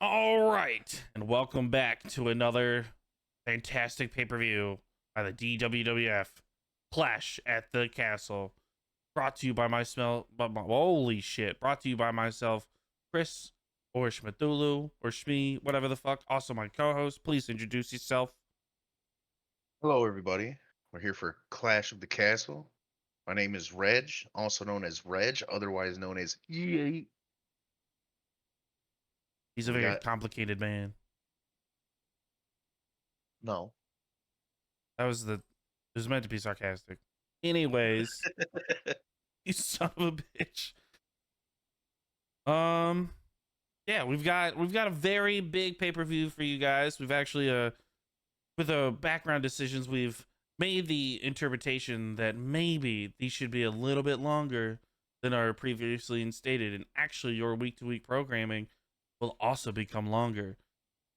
All right, and welcome back to another fantastic pay-per-view by the DWWF Clash at the Castle. Brought to you by holy shit, brought to you by myself, Chris, or Shmethulhu, or Shmee, whatever the fuck. Also my co-host, please introduce yourself. Hello, everybody. We're here for Clash of the Castle. My name is Reg, also known as Reg, otherwise known as Yeet. He's a We very got complicated man. no. It was meant to be sarcastic. Anyways, you son of a bitch. Yeah, we've got a very big pay-per-view for you guys. We've actually with the background decisions, we've made the interpretation that maybe these should be a little bit longer than our previously stated, and actually your week-to-week programming will also become longer.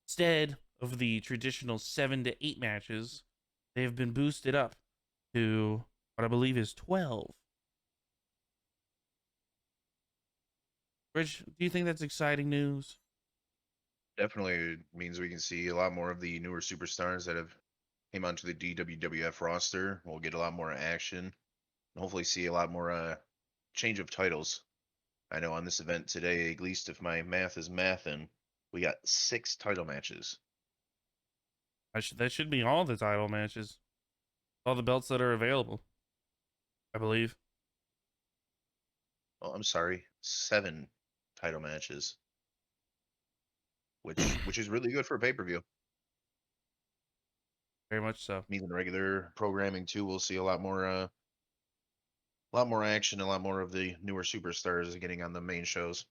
Instead of the traditional 7 to 8 matches, they have been boosted up to what I believe is 12. Rich, do you think that's exciting news? Definitely means we can see a lot more of the newer superstars that have came onto the DWWF roster. We'll get a lot more action, and hopefully see a lot more change of titles. I know on this event today, at least if my math is mathin', we got 6 title matches. That should be all the title matches, all the belts that are available, I believe. Oh, I'm sorry, 7 title matches, which is really good for a pay-per-view. Very much so. Means in regular programming too, we'll see a lot more action, a lot more of the newer superstars getting on the main shows.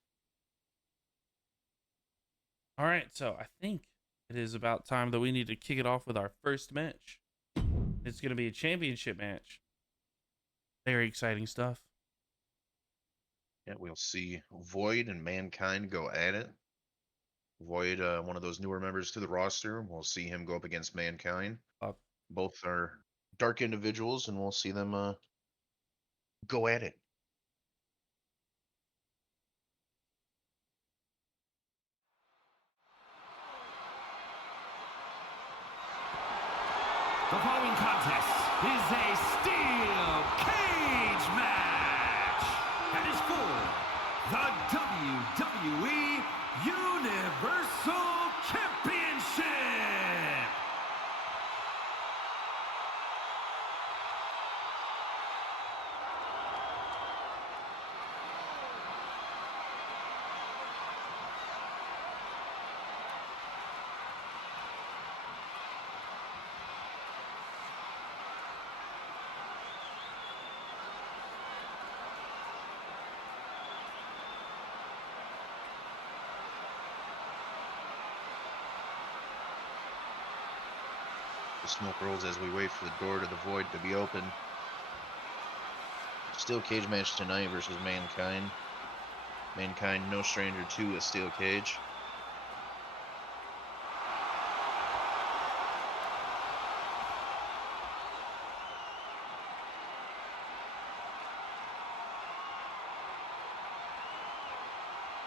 All right, so I think it is about time that we need to kick it off with our first match. It's going to be a championship match. Very exciting stuff. Yeah, we'll see Void and Mankind go at it. Void, one of those newer members to the roster, we'll see him go up against Mankind. Both are dark individuals, and we'll see them go at it. The following contest is a steel cage match and is for the WWE Universal Championship. The smoke rolls as we wait for the door to the Void to be open. Steel cage match tonight versus Mankind. Mankind, no stranger to a steel cage.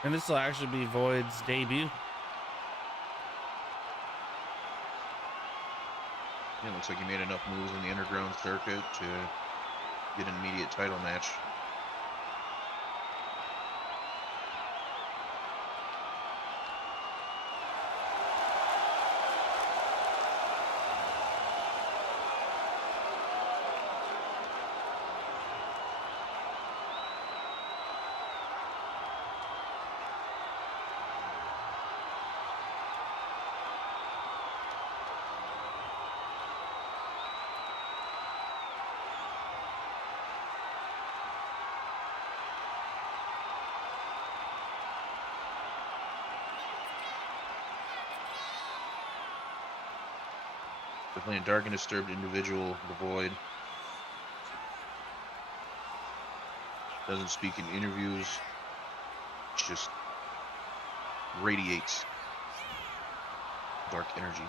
And this will actually be Void's debut. Yeah, it looks like he made enough moves in the underground circuit to get an immediate title match. Definitely a dark and disturbed individual, the Void. Doesn't speak in interviews. Just radiates dark energy.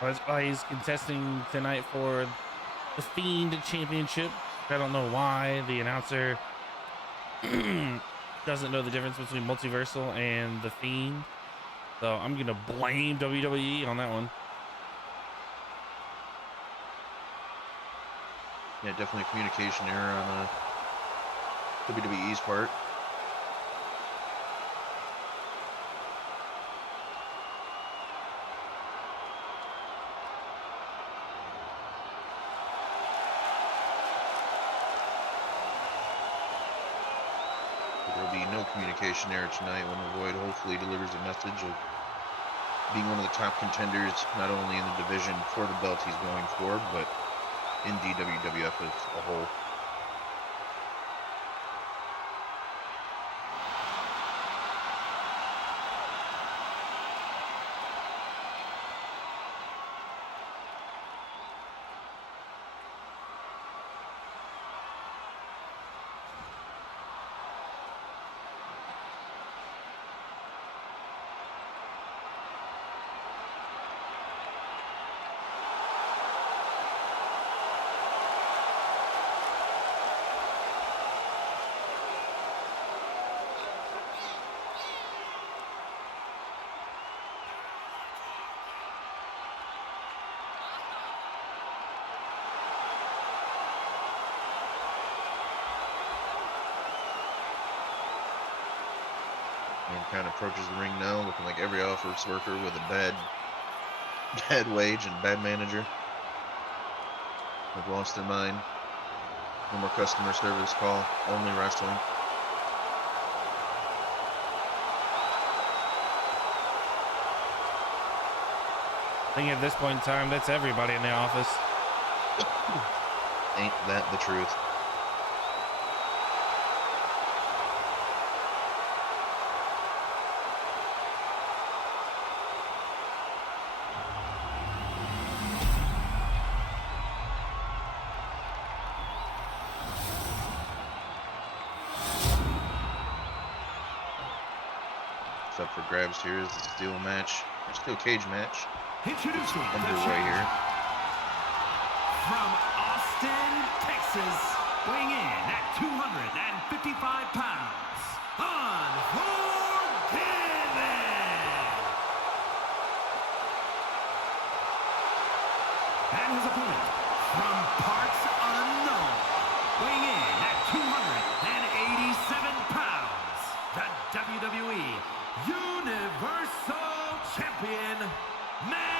That's why he's contesting tonight for the Fiend Championship. I don't know why the announcer doesn't know the difference between Multiversal and the Fiend. So I'm going to blame WWE on that one. Yeah, definitely communication error on WWE's part. There'll be no communication error tonight when the Void hopefully delivers a message of being one of the top contenders, not only in the division for the belt he's going for, but in DWWF as a whole. Mankind approaches the ring now, looking like every office worker with a bad wage and bad manager. They've lost their mind. No more customer service call, only wrestling. I think at this point in time, that's everybody in the office. Ain't that the truth? Up for grabs here is the steel match, or steel cage match. Introducing Underway here. From Austin, Texas, weighing in at 255 pounds, Unforgiven! And his opponent, from parts unknown, weighing in at 287 pounds, the WWE Universal Champion, Mankind!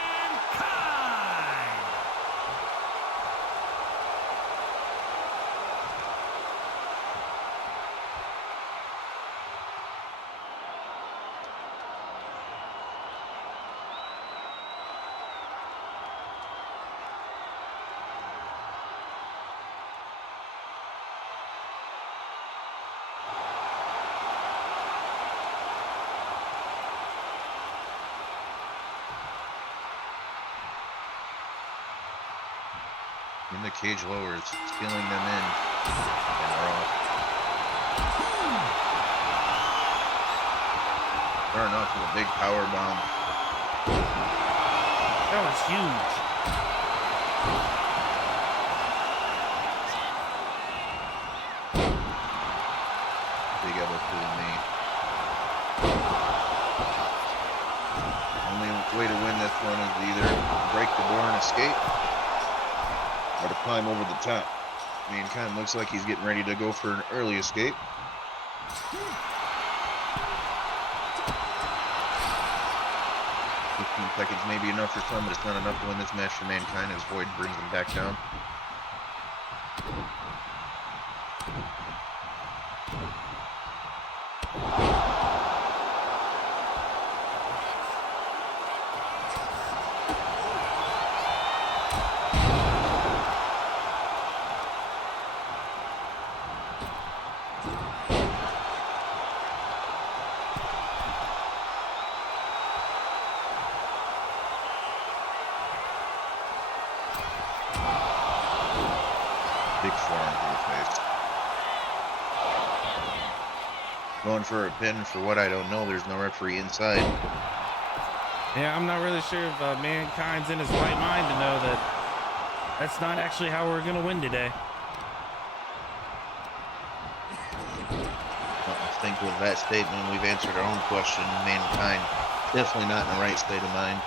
In the cage lowers, stealing them in, and they're off. Starting off with a big power bomb. That was huge. Big elbow to the knee. Only way to win this one is either break the door and escape, or to climb over the top. Mankind looks like he's getting ready to go for an early escape. 15 seconds may be enough for some, but it's not enough to win this match for Mankind as Void brings him back down. Big forearm to the face. Going for a pin for what I don't know. There's no referee inside. Yeah, I'm not really sure if Mankind's in his right mind to know that that's not actually how we're going to win today. This thing think with that statement, we've answered our own question. Mankind definitely not in the right state of mind.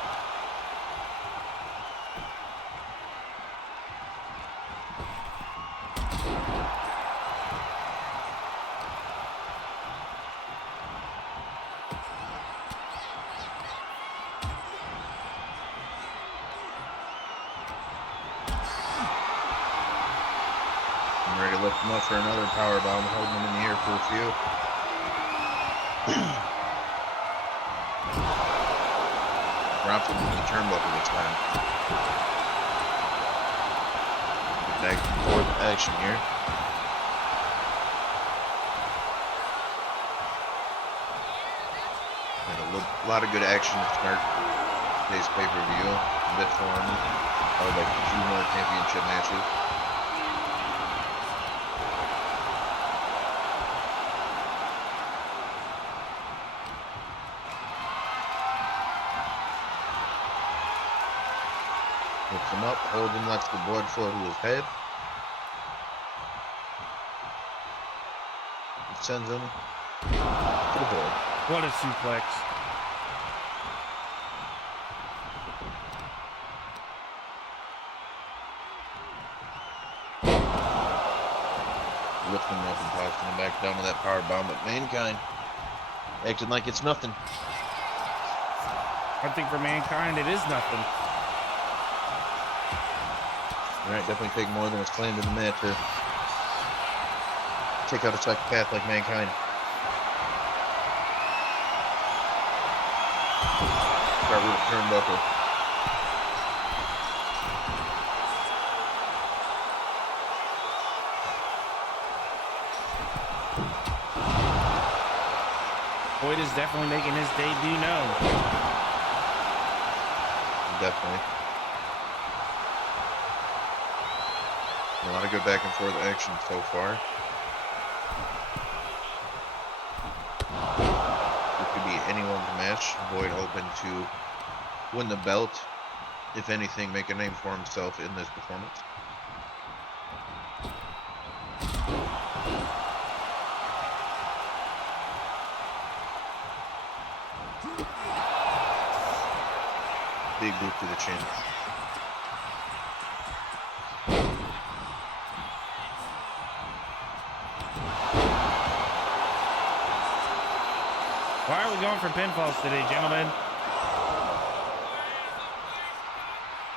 I'm ready to lift him up for another power bomb, holding him in the air for a few. Drops him in the turnbuckle this time. Back and forth action here. And a lot of good action to start today's pay-per-view. This one, I would like 2 more championship matches. Lifts him up, holds him, lets the blood flow to his head. It sends him to the board. What a suplex. Lifting him up and tossing him back down to that power bomb, but Mankind acting like it's nothing. I think for Mankind, it is nothing. Alright, definitely take more than his claim to the mat to take out a psychopath like Mankind. Start with a turnbuckle. Boyd is definitely making his debut known. Definitely. A lot of good back and forth action so far. It could be anyone's match. Boyd hoping to win the belt. If anything, make a name for himself in this performance. Big boot to the chin. Why are we going for pinfalls today, gentlemen?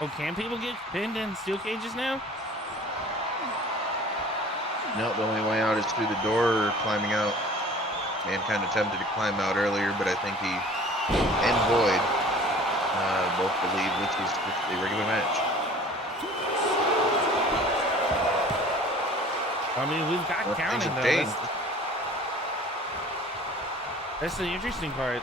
Oh, can people get pinned in steel cages now? No, the only way out is through the door or climbing out. Mankind attempted to climb out earlier, but I think he and Boyd both believe this is just a regular match. I mean, we've got Well, counting things have though. changed. That's the interesting part.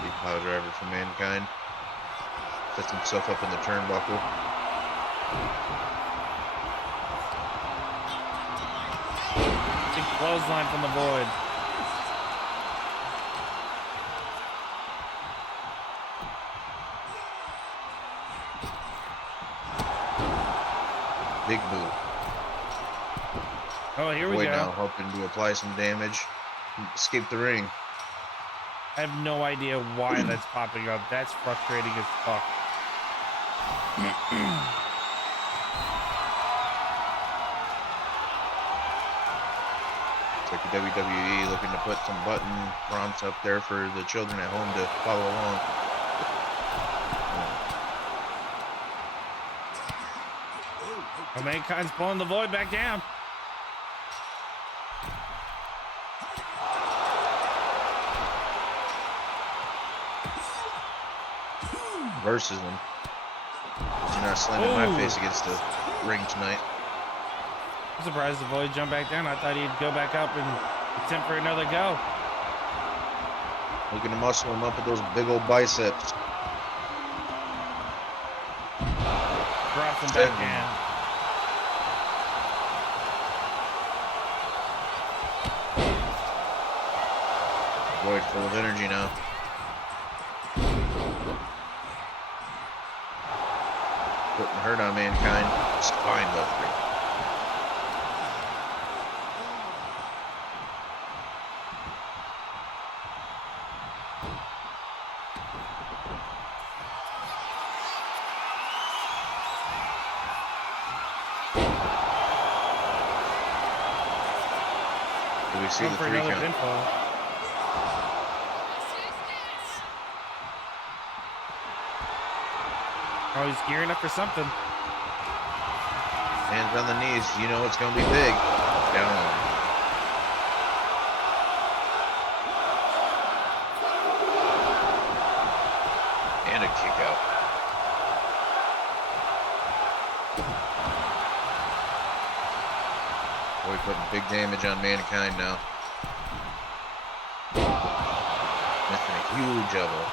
Big power driver for Mankind. Sets himself up in the turnbuckle. Big clothesline from the Void. Big boot. Oh, here we Boyd go. now hoping to apply some damage. Escape the ring. I have no idea why that's popping up. That's frustrating as fuck. It's like the WWE looking to put some button prompts up there for the children at home to follow along. Oh, Mankind's pulling the Void back down. Versus him. You're not slamming my face against the ring tonight. I'm surprised the Void jumped back down. I thought he'd go back up and attempt for another go. Looking to muscle him up with those big old biceps. Drops him back down. Void full of energy now. Putting hurt on Mankind. Spine buster. Do we see Going the for 3 another count? pinfall. Oh, he's gearing up for something. Hands on the knees. You know it's going to be big. Down. And a kick out. Boy, putting big damage on Mankind now. Missing a huge elbow.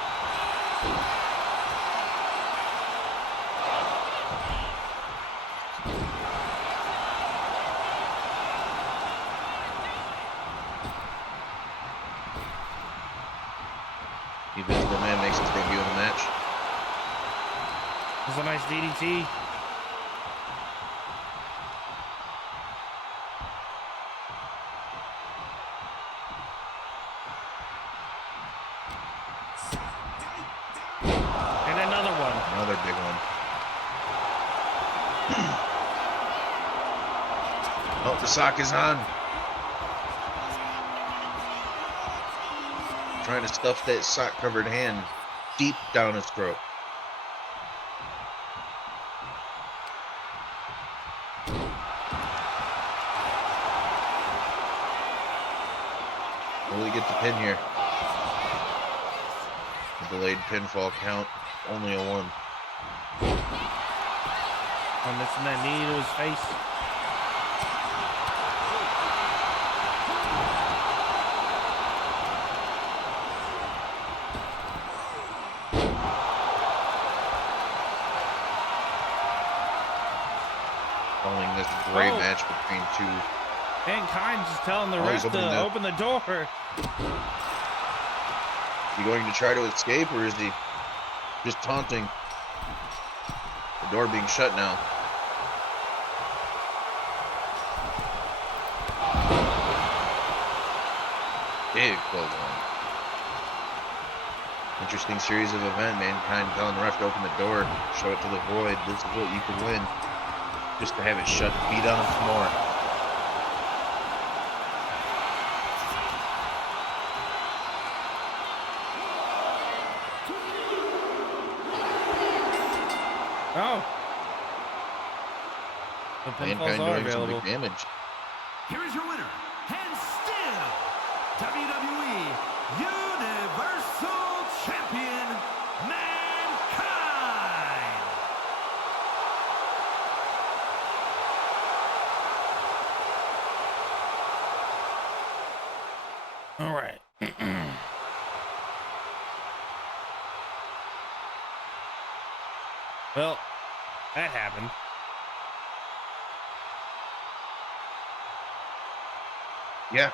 The Invisible Man makes his debut in the match. There's a nice DDT. And another one. Another big one. Oh, the sock is on. Trying to stuff that sock-covered hand deep down his throat. Will he get the pin here? The delayed pinfall count, only a 1. I'm missing that knee to his face. Following this great Oh. match between two. Mankind's just telling the Oh, ref he's to opening the- open the door. Is he going to try to escape, or is he just taunting? The door being shut now. Big clothesline. Interesting series of events. Mankind telling the ref to open the door, show it to the Void. This is what you could win. Just to have it shut, beat on him some more. Oh. The pinfalls Mankind are doing some available. big damage. Here is your winner, and still WWE Universal Champion, Mankind. All right. Well, that happened. Yeah.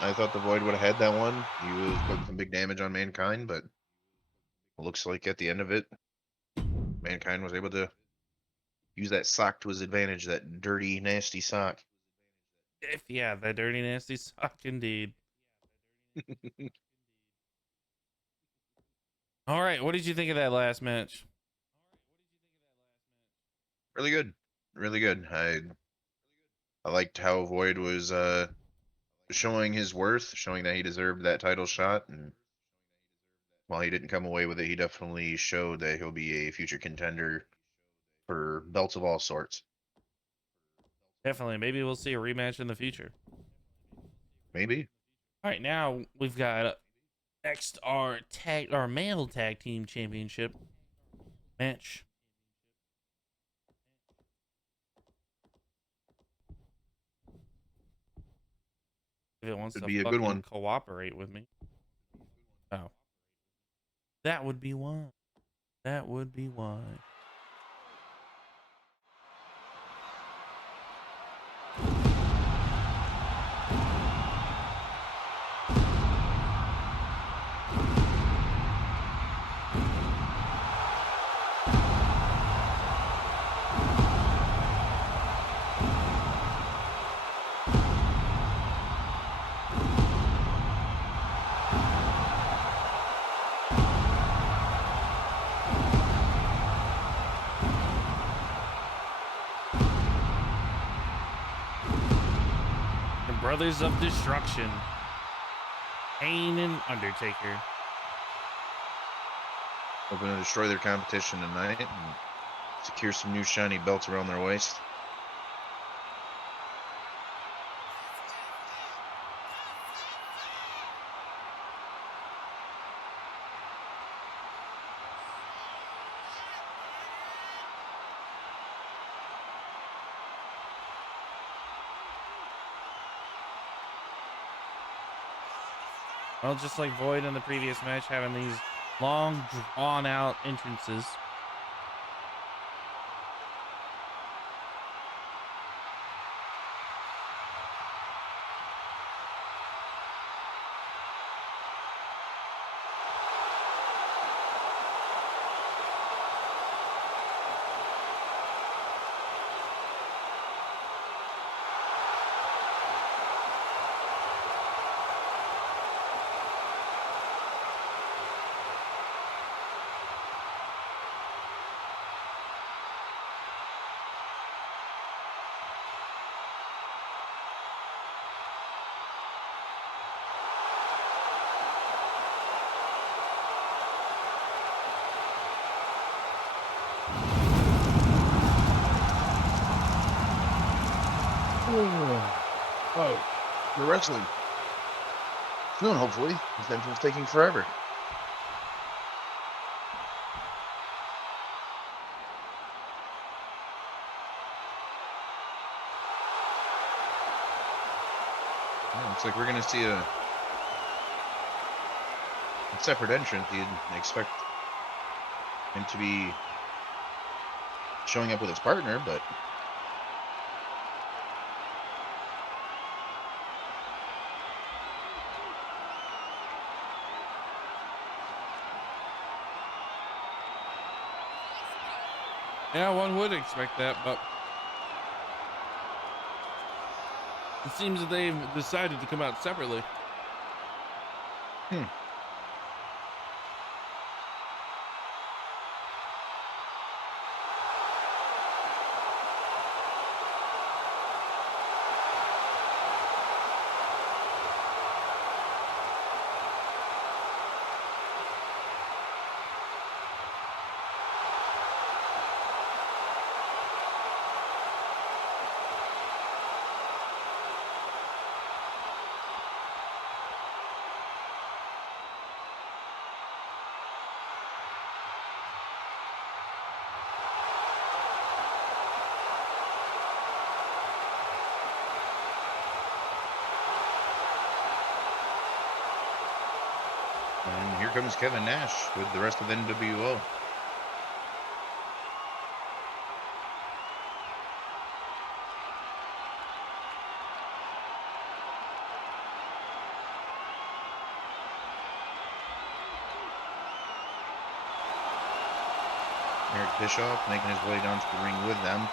I thought the Void would have had that one. He was putting some big damage on Mankind, but it looks like at the end of it, Mankind was able to use that sock to his advantage, that dirty, nasty sock. Yeah, that dirty, nasty sock indeed. All right, what did you think of that last match? Really good. Really good. I liked how Void was showing his worth, showing that he deserved that title shot, and while he didn't come away with it, he definitely showed that he'll be a future contender for belts of all sorts. Definitely. Maybe we'll see a rematch in the future. Maybe. All right, now we've got next our male tag team championship match. If it wants Could to be a good fucking one. cooperate with me. Oh. That would be why. That would be why. Brothers of Destruction, Kane and Undertaker. Hoping to destroy their competition tonight and secure some new shiny belts around their waist. Well, just like Void in the previous match, having these long, drawn-out entrances. Oh, the wrestling. Soon, hopefully. This entrance taking forever. Yeah, looks like we're going to see a separate entrance. You'd expect him to be showing up with his partner, but Yeah, one would expect that, but it seems that they've decided to come out separately. and here comes Kevin Nash with the rest of NWO. Eric Bischoff making his way down to the ring with them.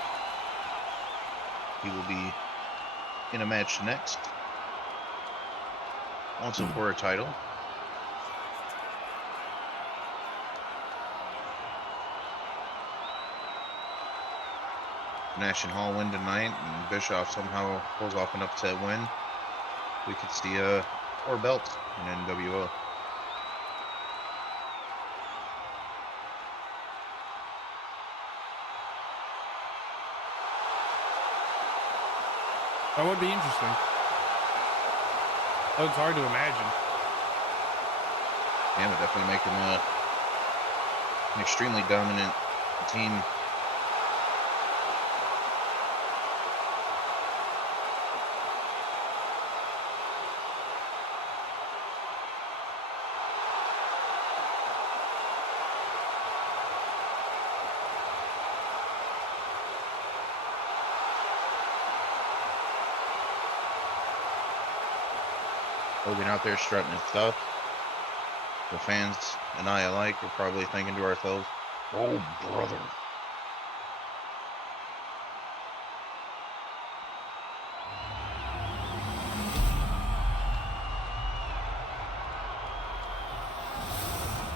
He will be in a match next, also for a title. Nash and Hall win tonight, and Bischoff somehow pulls off an upset win. We could see 4 belts in NWO. That would be interesting. Oh, it's hard to imagine. Yeah, would definitely make them an extremely dominant team. Hogan out there strutting his stuff. The fans and I alike are probably thinking to ourselves, "Oh, brother."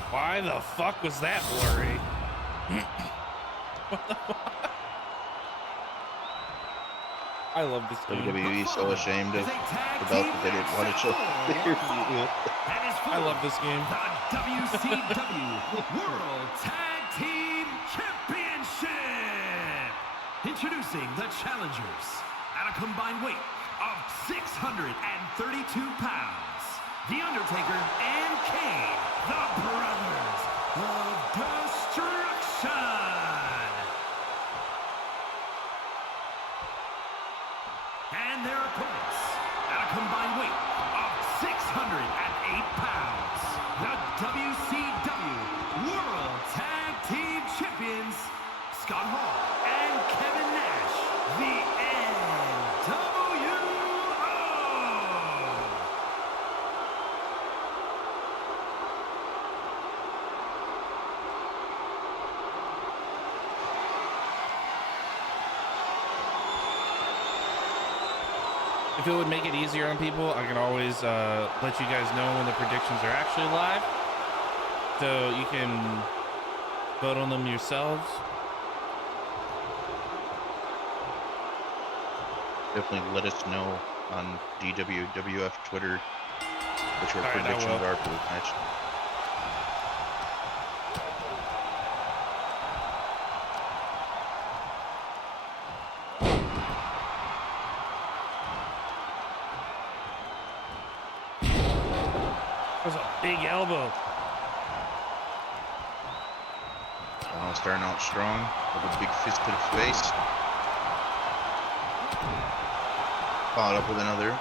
Why the fuck was that blurry? What the fuck? I love this game. WWE so ashamed of the belt that they didn't want to show. I love this game. The WCW World Tag Team Championship. Introducing the challengers at a combined weight of 632 pounds. The Undertaker and Kane, the Brothers of Destruction. And their opponents at a combined weight of 608 pounds. The WCW World Tag Team Champions, Scott Hall and Kevin Nash, the NWO. If it would make it easier on people, I can always let you guys know when the predictions are actually live, so you can vote on them yourselves. Definitely let us know on DWWF Twitter what your All right, I predictions will. are for this match. That was a big elbow. Starting out strong with a big fist to the face. Followed up with another.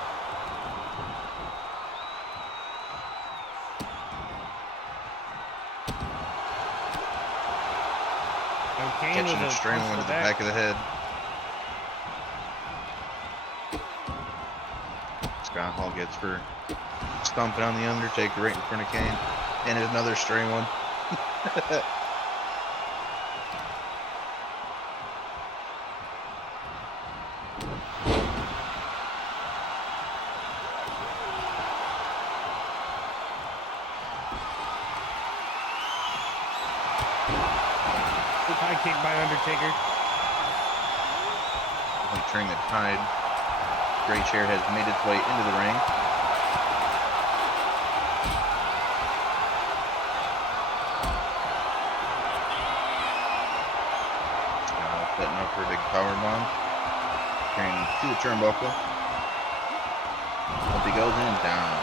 Kane Catching with a string punch one to to the back of the head. Scott Hall gets for stomping on the Undertaker right in front of Kane. And another string one. High kick by Undertaker. Turning the tide. Gray chair has made its way into the ring. Setting up for a big power bomb. Carrying to the turnbuckle. Up he goes in, down.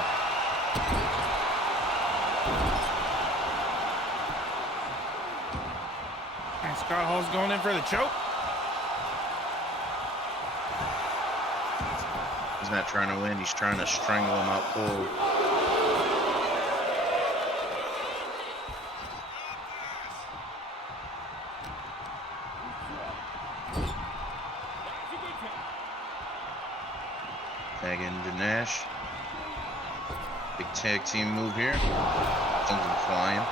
And Scott Hall's going in for the choke. He's not trying to win, he's trying to strangle him out cold. Tag into Nash. Big tag team move here. Sends him flying.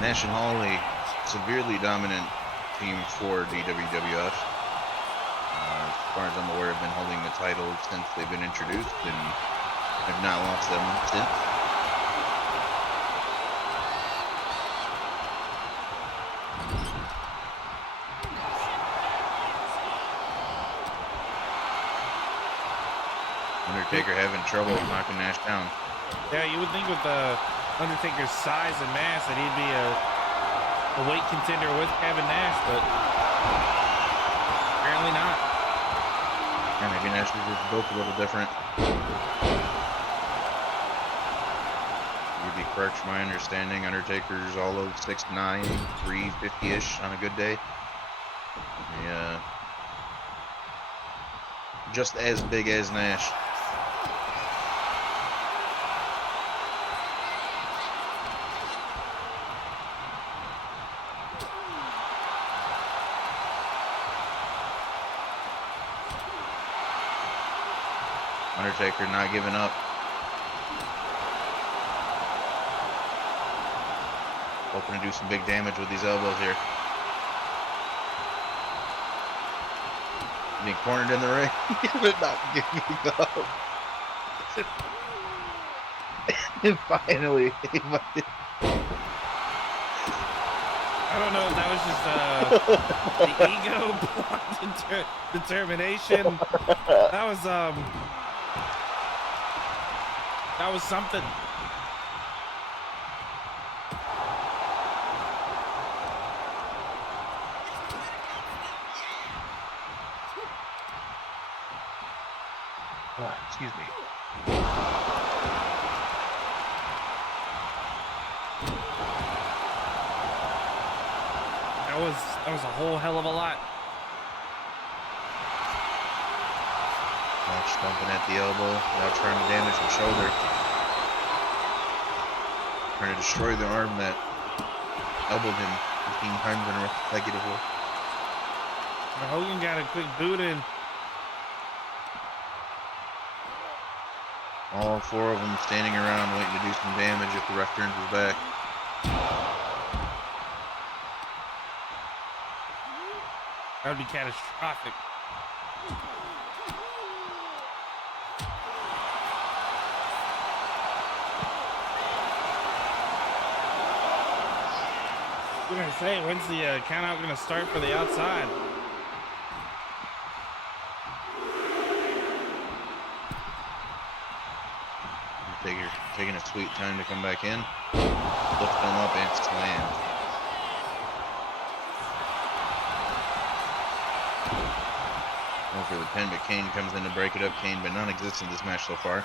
Nash and Hall, a severely dominant team for DWWF. As far as I'm aware, have been holding the title since they've been introduced and have not lost them since. Undertaker having trouble knocking Nash down. Yeah, you would think with Undertaker's size and mass that he'd be a weight contender with Kevin Nash, but apparently not. Yeah, maybe Nash is built a little different. You'd be correct from my understanding. Undertaker's all of 6'9", 350-ish on a good day. Yeah, just as big as Nash. Undertaker not giving up. Hoping to do some big damage with these elbows here. Being cornered in the ring, but not giving up. And finally, I don't know if that was just the ego, determination. That was something. Excuse me. That was a whole hell of a lot. Nash bumping at the elbow without trying to damage the shoulder. Trying to destroy the arm that elbowed him 15 times in a row consecutively. Hogan got a quick boot in. All four of them standing around waiting to do some damage if the ref turns his back. That would be catastrophic. I was gonna say, when's the count out gonna start for the outside? Undertaker taking a sweet time to come back in, lifting him up and slam. Going for the pin, but Kane comes in to break it up. Kane been non-existent this match so far.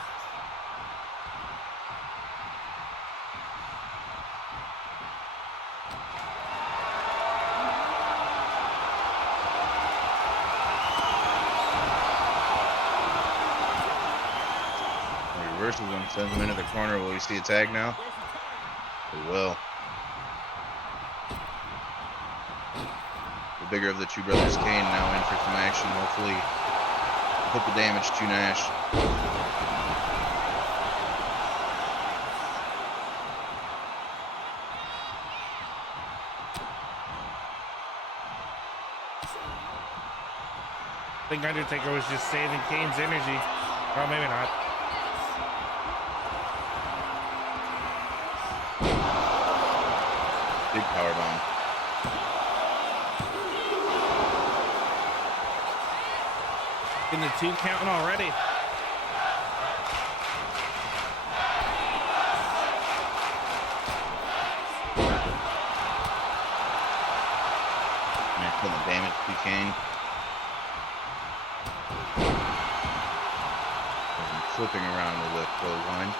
Reverses him, sends him into the corner. Will we see a tag now? We will. The bigger of the two brothers, Kane, now in for some action. Hopefully, put the damage to Nash. I think Undertaker was just saving Kane's energy. Oh, maybe not. Big powerbomb. In the 2 counting already. Nash putting the damage to Kane. Flipping around with a clothesline.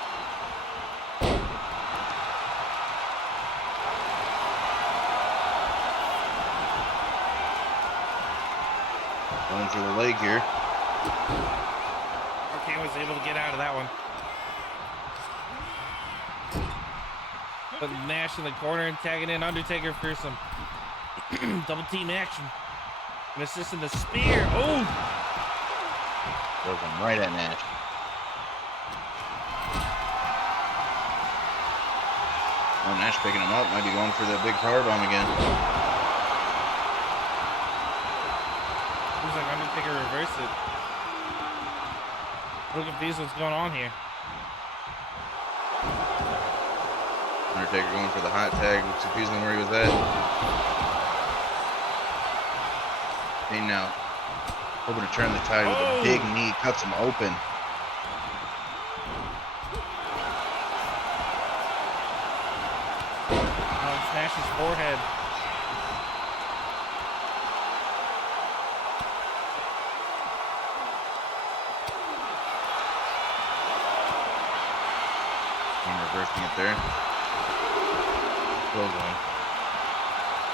Going for the leg here. Kane was able to get out of that one. Putting Nash in the corner and tagging in Undertaker for some double team action. And assisting the spear. Oh! Throws him right at Nash. Oh, Nash picking him up. Might be going for the big powerbomb again. Looks like Undertaker reversed it. A little confused what's going on here. Undertaker going for the hot tag, which confusing where he was at. Kane now hoping to turn the tide with a big knee, cuts him open. Nash's forehead. And reversing it there. Close one.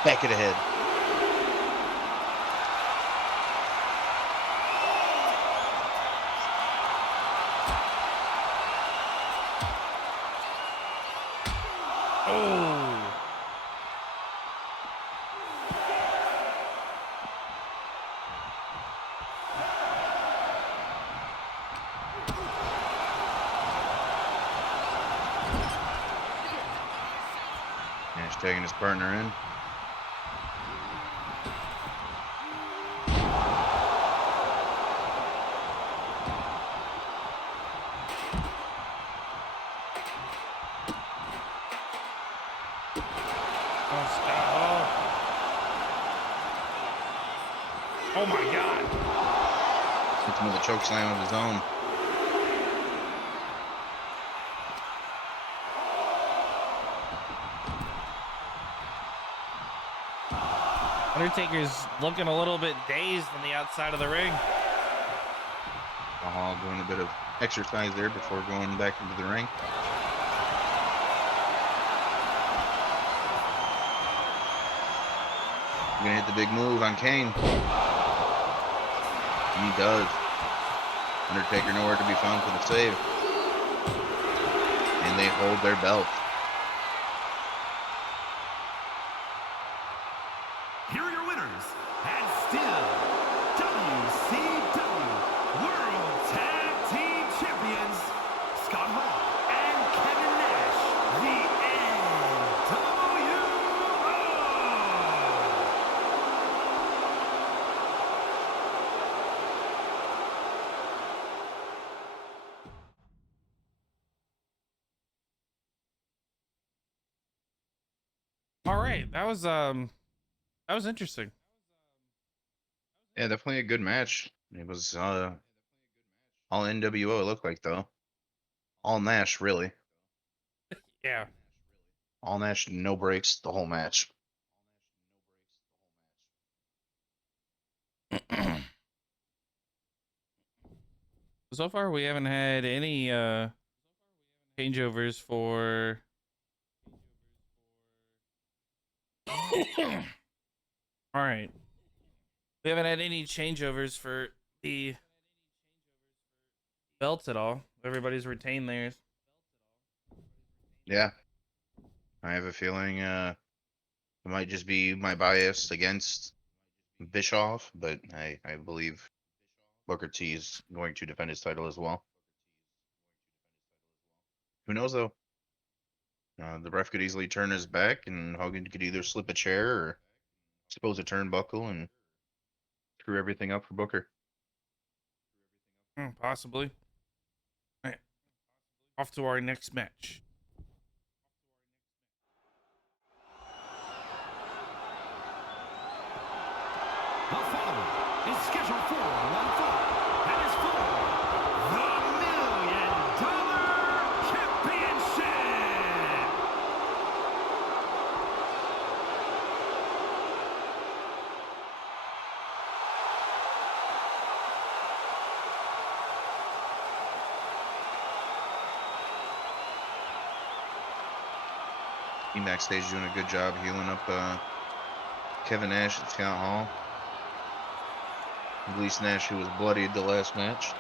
Back of the head. Oh. Nash taking his partner in. Oh, Oh my God. Hits him with a choke slam of his own. Undertaker's looking a little bit dazed on the outside of the ring. Doing a bit of exercise there before going back into the ring. Gonna hit the big move on Kane. He does. Undertaker nowhere to be found for the save. And they hold their belt. Here are your winners, and still WCW World Tag Team Champions, Scott Hall and Kevin Nash, the NWO. All right, that was interesting. Yeah, definitely a good match. It was all NWO it looked like though. All Nash really. Yeah. All Nash, no breaks the whole match. So far, we haven't had any changeovers for. All right, we haven't had any changeovers for the belts at all. Everybody's retained theirs. Yeah. I have a feeling it might just be my bias against Bischoff, but I believe Booker T is going to defend his title as well. Who knows though? The ref could easily turn his back, and Hogan could either slip a chair or expose a turnbuckle and screw everything up for Booker. Possibly. All right. Off to our next match. The following is scheduled for one fall, and is for the $1 Million Championship. He backstage doing a good job healing up Kevin Nash and Scott Hall. At least Nash, who was bloodied the last match.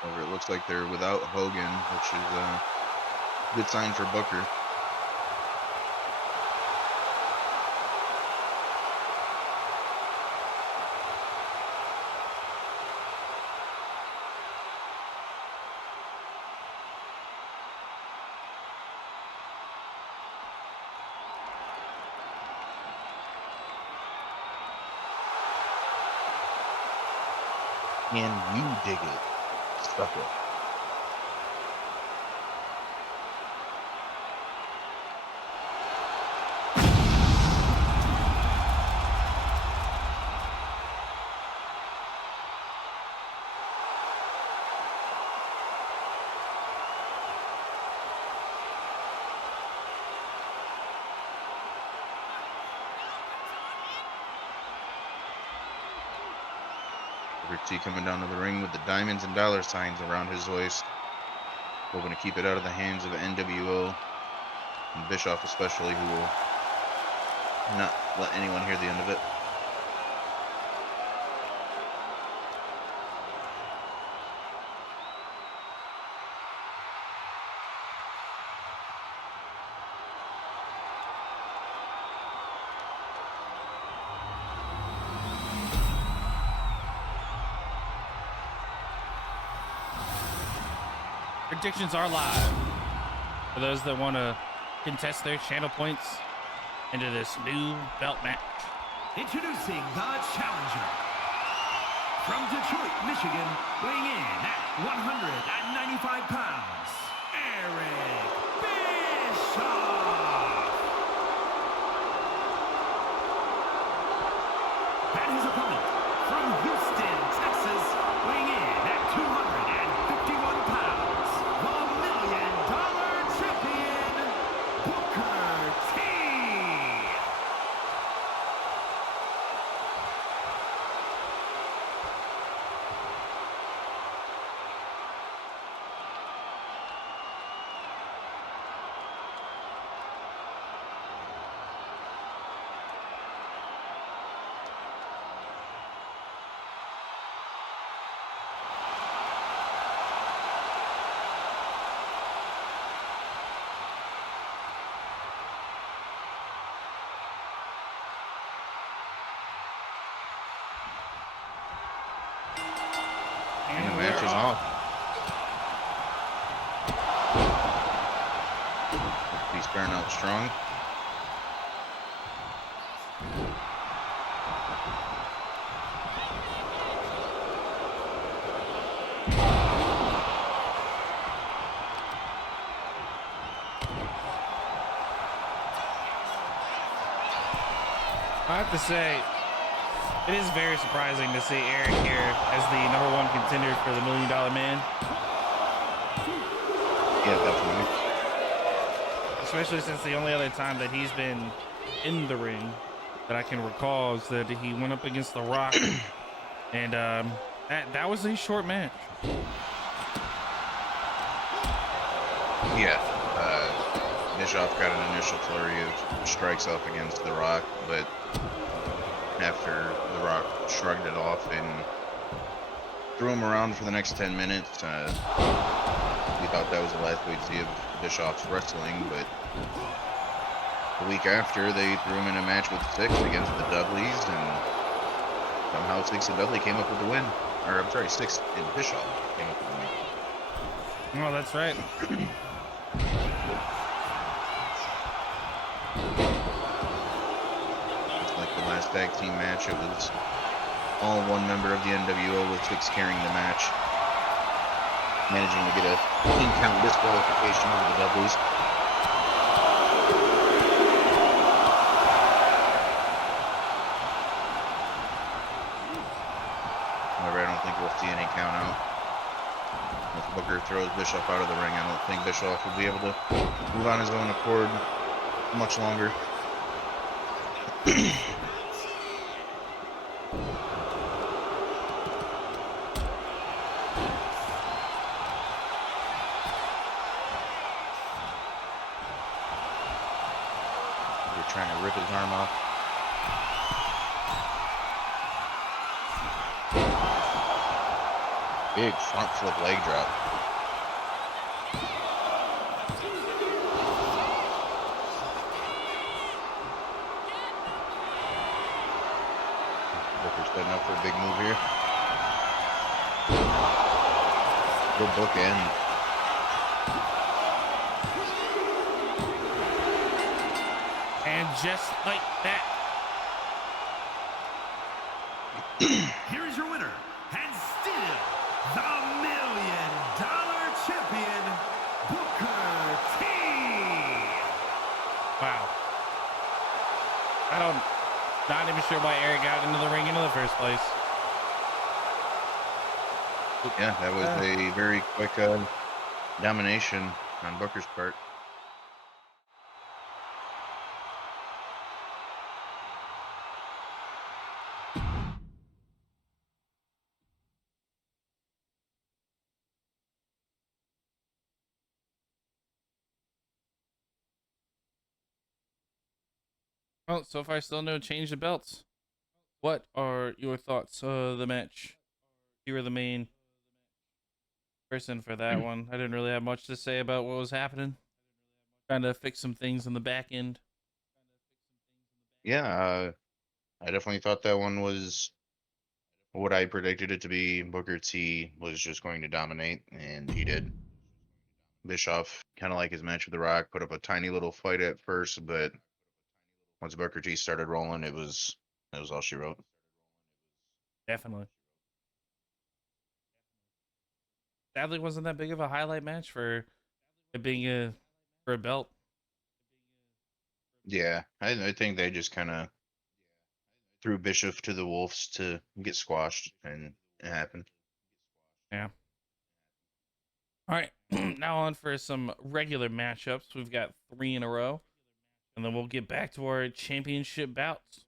However, it looks like they're without Hogan, which is a good sign for Booker. Can you dig it? Stuff it. T coming down to the ring with the diamonds and dollar signs around his waist, hoping to keep it out of the hands of NWO and Bischoff especially, who will not let anyone hear the end of it. Predictions are live for those that want to contest their channel points into this new belt match. Introducing the challenger. From Detroit, Michigan, weighing in at 195 pounds, Eric Bischoff. pressure's off. He's starting out strong. I have to say, it is very surprising to see Eric here as the #1 contender for the $1 Million Man. Yeah, definitely. Especially since the only other time that he's been in the ring that I can recall is that he went up against The Rock, and that was a short match. Yeah. Bischoff got an initial flurry of strikes up against The Rock, but after The Rock shrugged it off and threw him around for the next 10 minutes, we thought that was the last we'd see of Bischoff's wrestling, but the week after, they threw him in a match with Syxx against the Dudleys, and somehow Syxx and Dudley came up with the win. Or, I'm sorry, Syxx and Bischoff came up with the win. Oh, that's right. Last tag team match, it was all one member of the NWO with Syxx carrying the match, managing to get a clean count disqualification over the Dudleys. However, I don't think we'll see any count out. If Booker throws Bischoff out of the ring, I don't think Bischoff will be able to move on his own accord much longer. Trying to rip his arm off. Big front flip leg drop. Booker's setting up for a big move here. Good bookend. And just like that, Here is your winner, and still the $1 Million Champion, Booker T. wow. Not even sure why Eric got into the ring in the first place. Yeah, that was a very quick domination on Booker's part. Well, so far still no change of belts. What are your thoughts of the match? You were the main person for that one. I didn't really have much to say about what was happening. Trying to fix some things on the back end. Yeah, I definitely thought that one was what I predicted it to be. Booker T was just going to dominate, and he did. Bischoff, kind of like his match with The Rock, put up a tiny little fight at first, but once Booker T started rolling, it was all she wrote. Definitely. Sadly, wasn't that big of a highlight match for it being for a belt. Yeah, I think they just kind of threw Bischoff to the wolves to get squashed, and it happened. Yeah. All right, now on for some regular matchups. We've got 3 in a row, and then we'll get back to our championship bouts.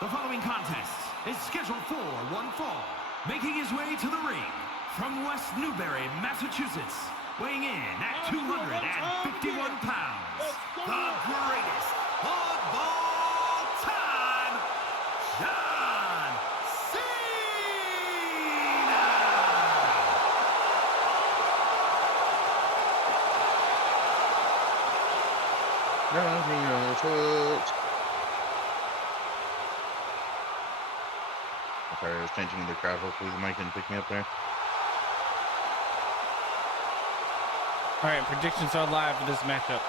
The following contest is scheduled for one fall. Making his way to the ring from West Newbury, Massachusetts, weighing in at 251 pounds, the greatest of all time, John Cena! Sorry, I was changing the crowd. Hopefully the mic didn't pick me up there. All right, predictions are live for this matchup.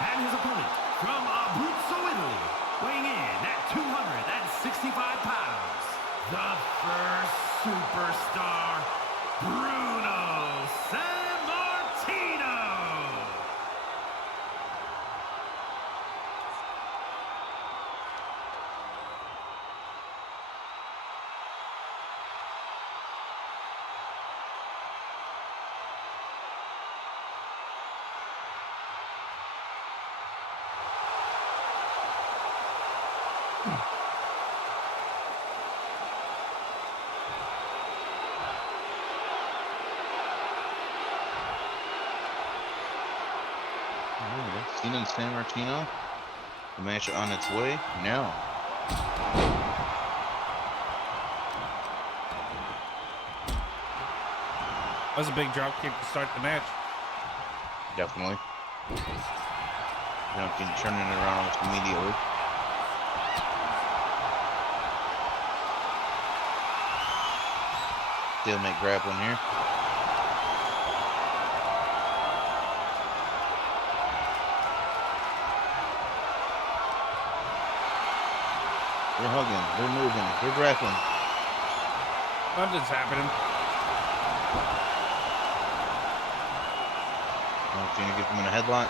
And his opponent from Abruzzo, Italy, weighing in at 265 pounds, the first superstar, Bruno Sammartino. Cena and Sammartino. The match on its way now. That was a big drop kick to start the match. Definitely. Can turning it around almost immediately. Stalemate grappling here. They're hugging, they're moving, they're grappling. Something's happening. Oh, Cena gets him in a headlock.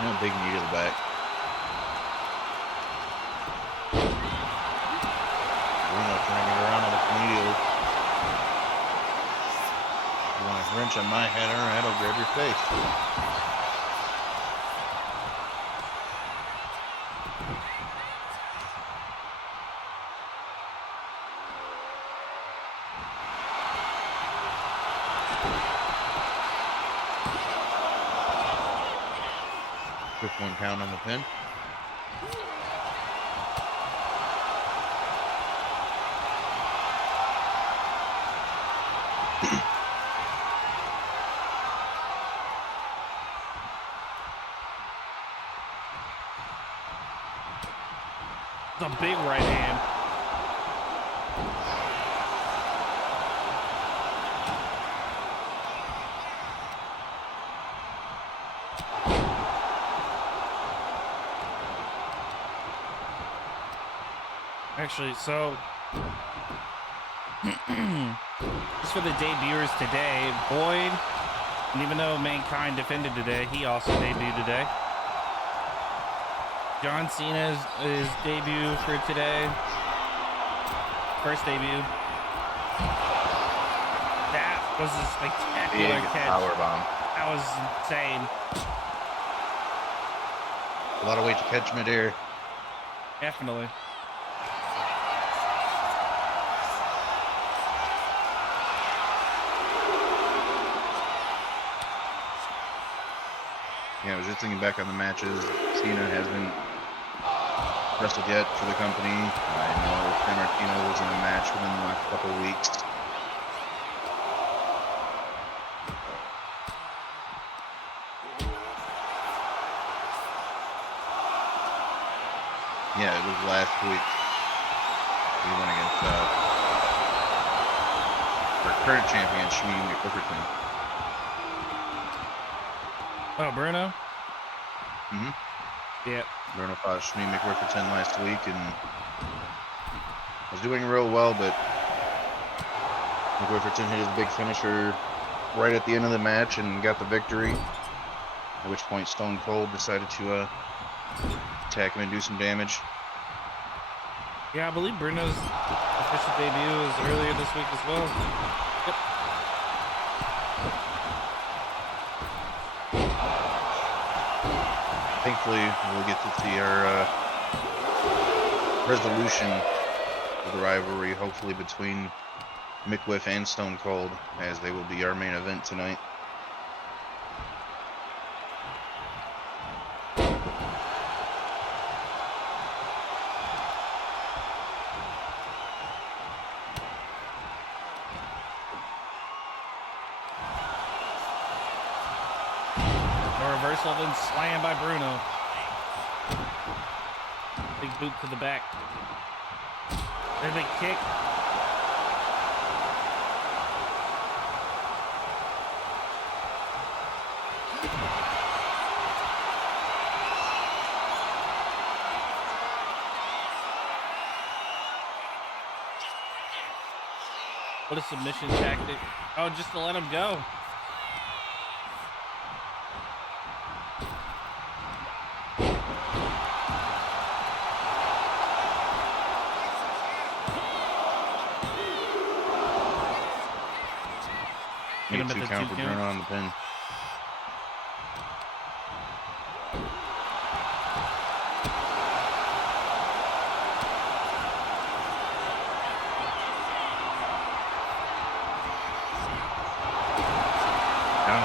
And a big knee to the back. Bruno turning it around on the immediately. You want to wrench on my head, or I'll grab your face. Quick 1 count on the pin. It's a big right hand. Actually, so just for the debuters today, Boyd, and even though Mankind defended today, he also debuted today. John Cena's his debut for today. First debut. That was a spectacular catch. Powerbomb. That was insane. A lot of weight to catch midair. Definitely. Yeah, I was just thinking back on the matches. Cena hasn't wrestled yet for the company. I know Sammartino was in a match within the last couple of weeks. Yeah, it was last week. He went against our current champion, Shmethulhu. Oh, Bruno? Mm-hmm. Yeah. Bruno fought Shmethulhu last week, and was doing real well, but McWifferton hit his big finisher right at the end of the match and got the victory. At which point Stone Cold decided to attack him and do some damage. Yeah, I believe Bruno's official debut was earlier this week as well. Yep. Thankfully, we'll get to see our resolution of the rivalry, hopefully between McWiff and Stone Cold, as they will be our main event tonight. Reversal, then slammed by Bruno. Big boot to the back. There's a big kick. What a submission tactic. Oh, just to let him go. Need a 2 count for Bruno on the pin.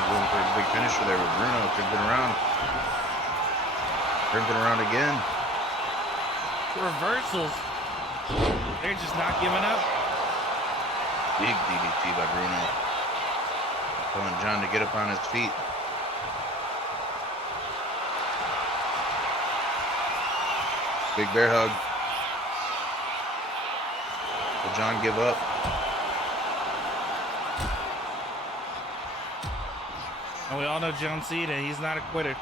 Going for a big finisher there with Bruno. Turned it around. Turned it around again. Reversals. They're just not giving up. Big DDT by Bruno. Telling John to get up on his feet. Big bear hug. Will John give up? And we all know John Cena, he's not a quitter.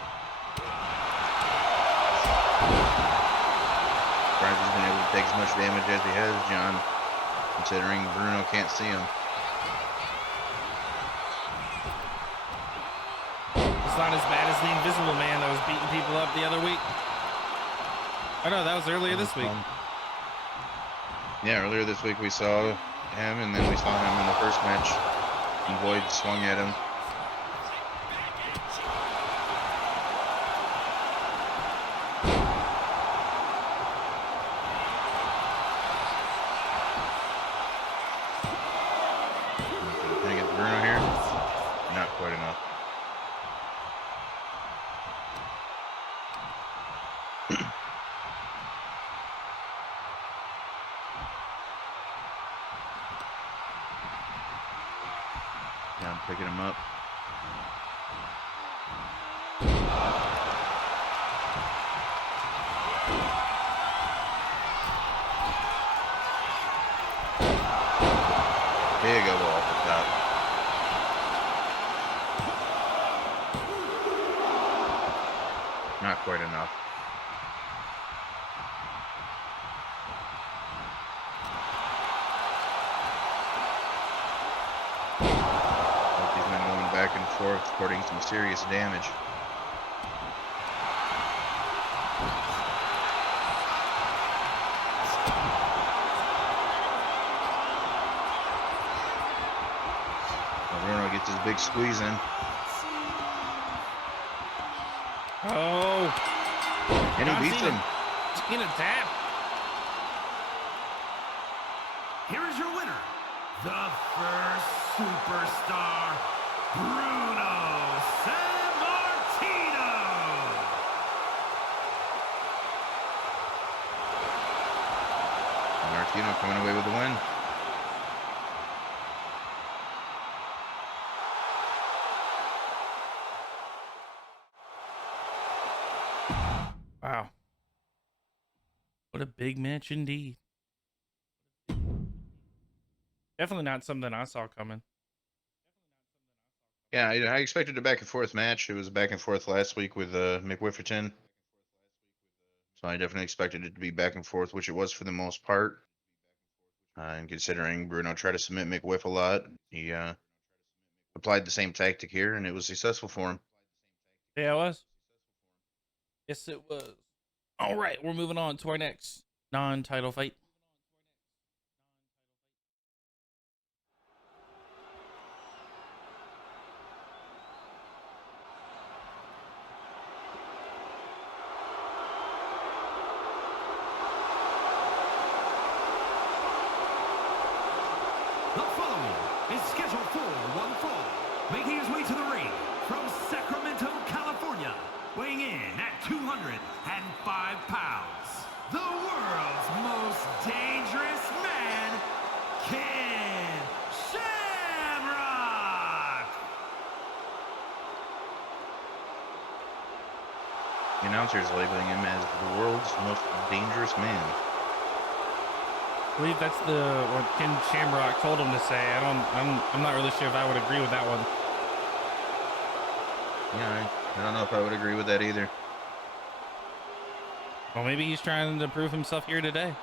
Surprised he's been able to take as much damage as he has, John, considering Bruno can't see him. It's not as bad as the Invisible Man that was beating people up the other week. Oh no, that was earlier this week. Yeah, earlier this week we saw him, and then we saw him in the first match. And Boyd swung at him. Can I get Bruno here? Not quite enough. Yeah, I'm picking him up. Big elbow off the top. Not quite enough. He's been going back and forth, sporting some serious damage. Bruno gets his big squeeze in. Oh. And he beats him. In a tap. Here is your winner, the first superstar, Bruno Sammartino. Martino coming away with the win. Wow. What a big match indeed. Definitely not something I saw coming. Yeah, I expected a back and forth match. It was back and forth last week with McWifferton. So I definitely expected it to be back and forth, which it was for the most part. And considering Bruno tried to submit McWhip a lot, he applied the same tactic here, and it was successful for him. Yeah, it was. Yes, it was. All right, we're moving on to our next non-title fight. The following is scheduled for one fall, making his way to the ring from Sacramento, California, weighing in at 205 pounds, the world's most dangerous man, Ken Shamrock! The announcers labeling him as the world's most dangerous man. I believe that's what Ken Shamrock told him to say. I'm not really sure if I would agree with that one. Yeah, I don't know if I would agree with that either. Well, maybe he's trying to prove himself here today.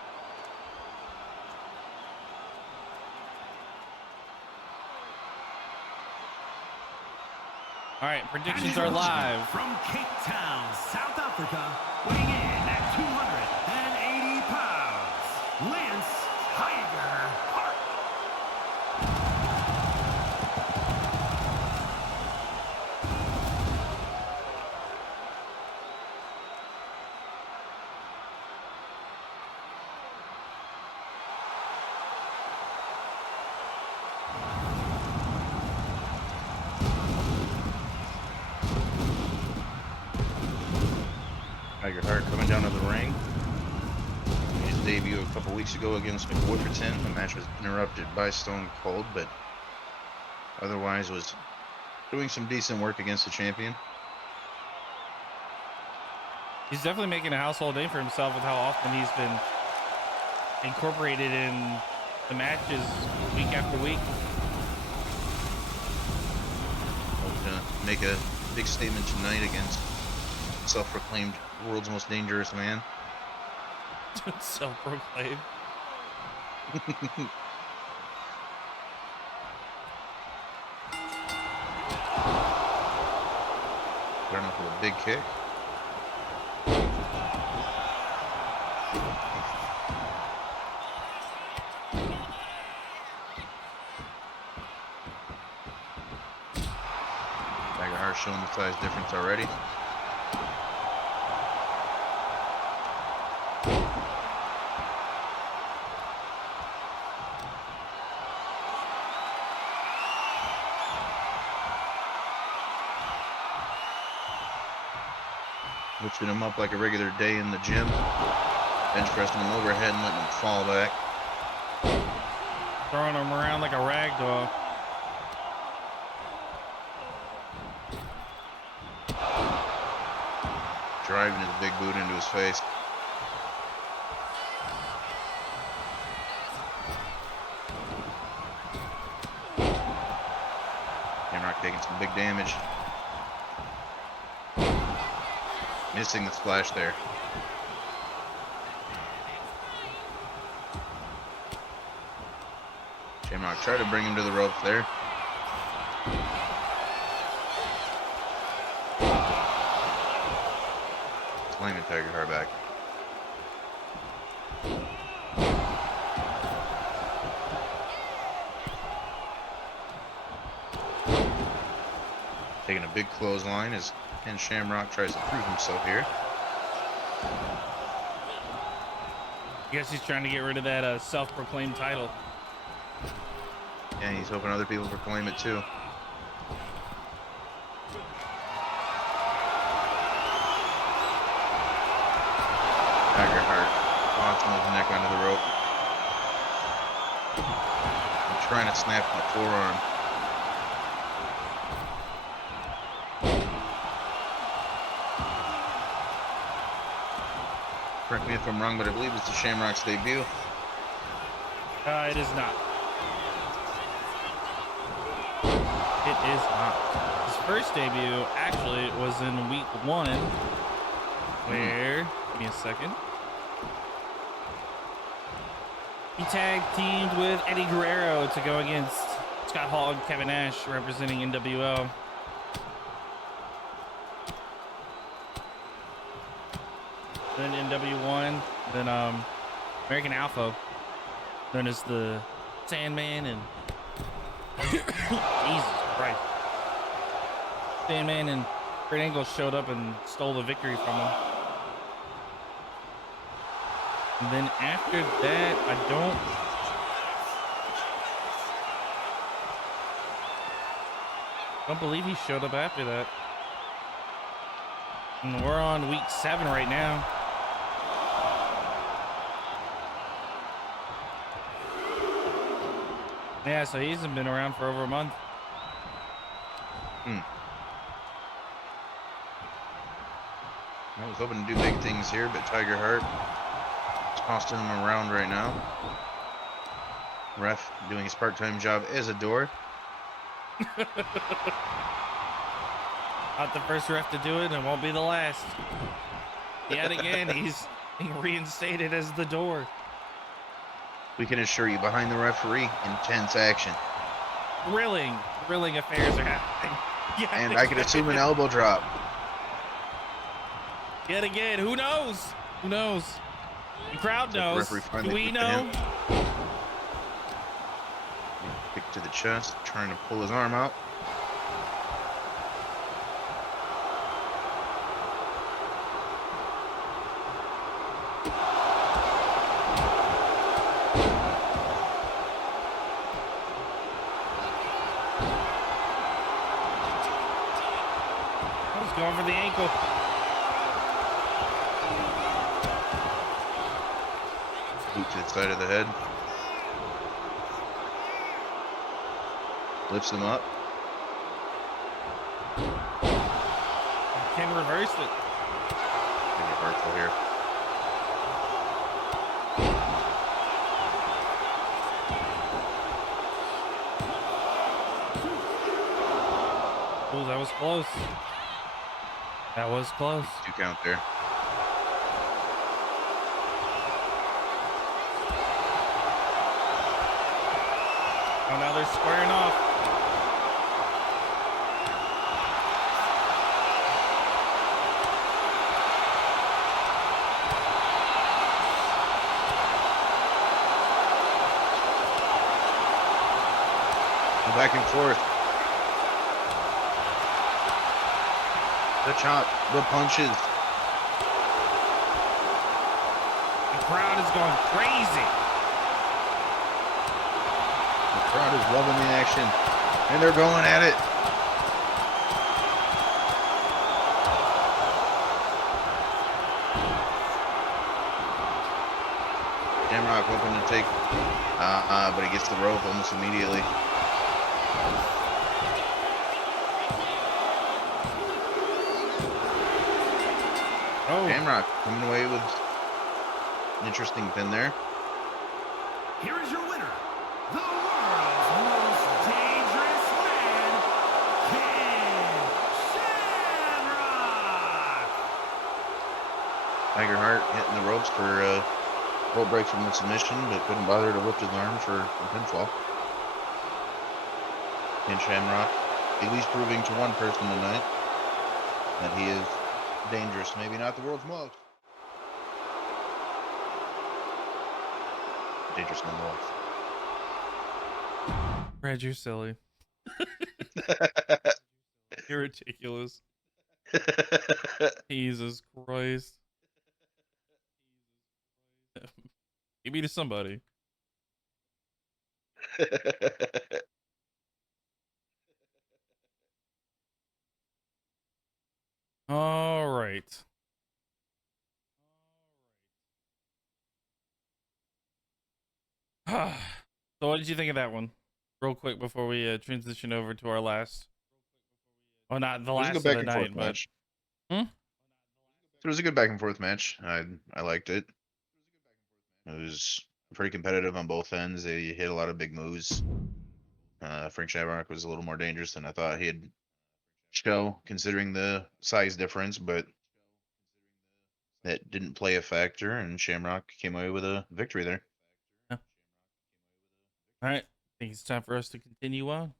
All right, predictions are live. From Cape Town, South Africa, weighing in at 280 pounds, Lance Tygerhardt. Tygerhardt coming down to the ring. Made his debut a couple weeks ago against McWhipperton. The match was interrupted by Stone Cold, but otherwise was doing some decent work against the champion. He's definitely making a household name for himself with how often he's been incorporated in the matches week after week. Hope to make a big statement tonight against self-proclaimed world's most dangerous man. Self-proclaimed. Starting off with a big kick. Tygerhardt showing the size difference already. Lifting him up like a regular day in the gym. Bench pressing him overhead and letting him fall back. Throwing him around like a rag doll. Driving his big boot into his face. Shamrock taking some big damage. Missing the splash there. Shamrock tried to bring him to the ropes there. Slamming Tygerhardt back. Taking a big clothesline as Ken Shamrock tries to prove himself here. I guess he's trying to get rid of that self-proclaimed title. Yeah, he's hoping other people proclaim it too. Tygerhardt launching his neck onto the rope. And trying to snap the forearm. Correct me if I'm wrong, but I believe it's the Shamrock's debut. It is not. It is not. His first debut actually was in week 1, where, give me a second. He tag teamed with Eddie Guerrero to go against Scott Hall and Kevin Nash representing NWO. Then NW1, then American Alpha, known as the Sandman and Jesus Christ. Sandman and Kurt Angle showed up and stole the victory from him. And then after that, I don't believe he showed up after that. And we're on week 7 right now. Yeah, so he hasn't been around for over a month. I was hoping to do big things here, but Tygerhardt tossing him around right now. Ref doing his part-time job as a door. Not the first ref to do it, and won't be the last. Yet again, he's being reinstated as the door. We can assure you, behind the referee, intense action. Thrilling affairs are happening. Yet And I could assume an elbow drop. Yet again, who knows? Who knows? The crowd knows. Do we know? Kick to the chest, trying to pull his arm out. He's going for the ankle. Boot to the side of the head. Lifts him up. Can reverse it. Pretty hurtful here. Oh, that was close. That was close. 2 count there. Oh, now they're squaring off. Go back and forth. The chop, the punches. The crowd is going crazy. The crowd is loving the action, and they're going at it. Shamrock hoping to take, but he gets the rope almost immediately. Oh, Shamrock coming away with an interesting pin there. Here is your winner, the world's most dangerous man, King Shamrock. Tygerhardt hitting the ropes for a rope break from the submission, but couldn't bother to lift his arm for a pinfall. King Shamrock at least proving to one person tonight that he is dangerous, maybe not the world's most. Dangerous nonetheless. Brad, you're silly. You're ridiculous. Jesus Christ. Give me to somebody. All right. So what did you think of that one? Real quick before we transition over to our last. Well, not the It was a last good of back the and night, forth but match. Hmm? It was a good back and forth match. I liked it. It was pretty competitive on both ends. They hit a lot of big moves. Frank Shamrock was a little more dangerous than I thought he'd show, considering the size difference, but that didn't play a factor, and Shamrock came away with a victory there. All right. I think it's time for us to continue on.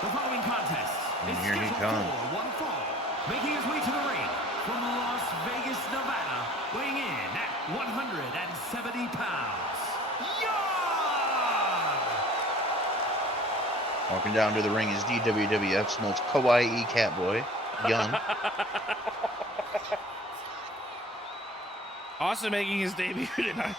The following contest is Here he scheduled comes. for one fall, making his way to the ring from Las Vegas, Nevada, weighing in at 170 pounds. Young! Walking down to the ring is DWWF's most kawaii catboy, Young. Also making his debut tonight.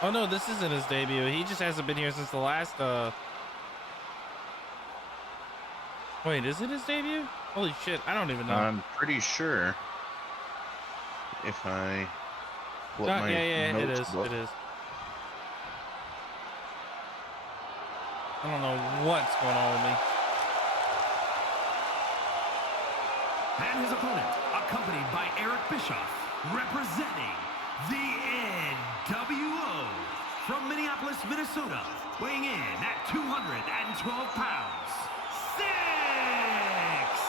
Oh no, this isn't his debut. He just hasn't been here since the last Wait, is it his debut? Holy shit, I don't even know. I'm pretty sure if I pull up my yeah, it notes is. book. It is. I don't know what's going on with me. And his opponent, accompanied by Eric Bischoff, representing the NWO from Minneapolis, Minnesota, weighing in at 212 pounds, Syxx!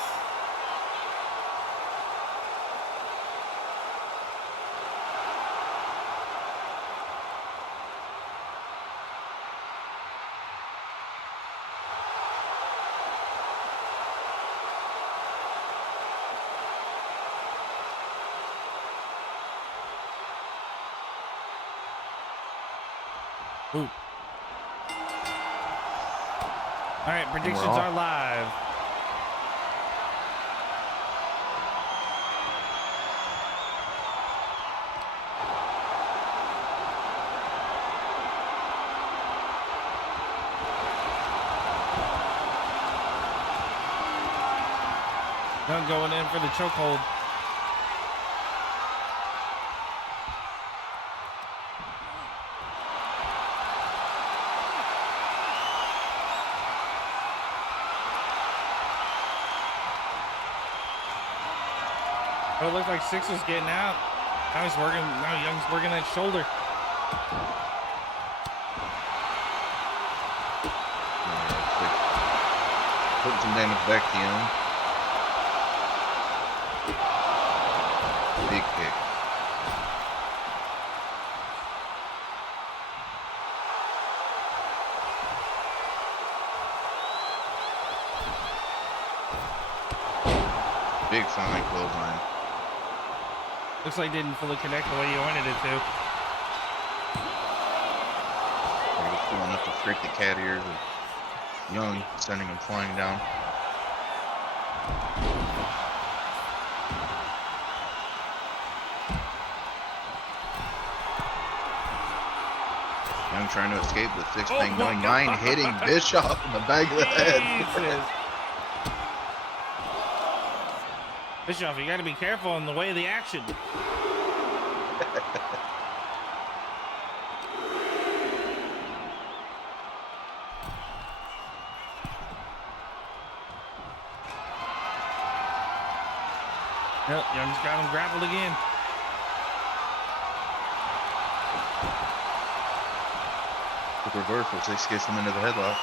Ooh. All right, predictions off. are live. Young going in for the chokehold. Oh, it looked like Syxx was getting out. Now he's working. Now Young's working that shoulder. Put some damage back to Young. Big kick. Big flying clothesline. Looks like it didn't fully connect the way you wanted it to. He was pulling up the freak the cat ears of Young, sending him flying down. Young trying to escape with Syxx bang going 9, hitting Bischoff in the back of the head. Jesus. Bischoff, you got to be careful in the way of the action. Yep, Young's got him grappled again. Quick reversal, Syxx gets him into the headlock.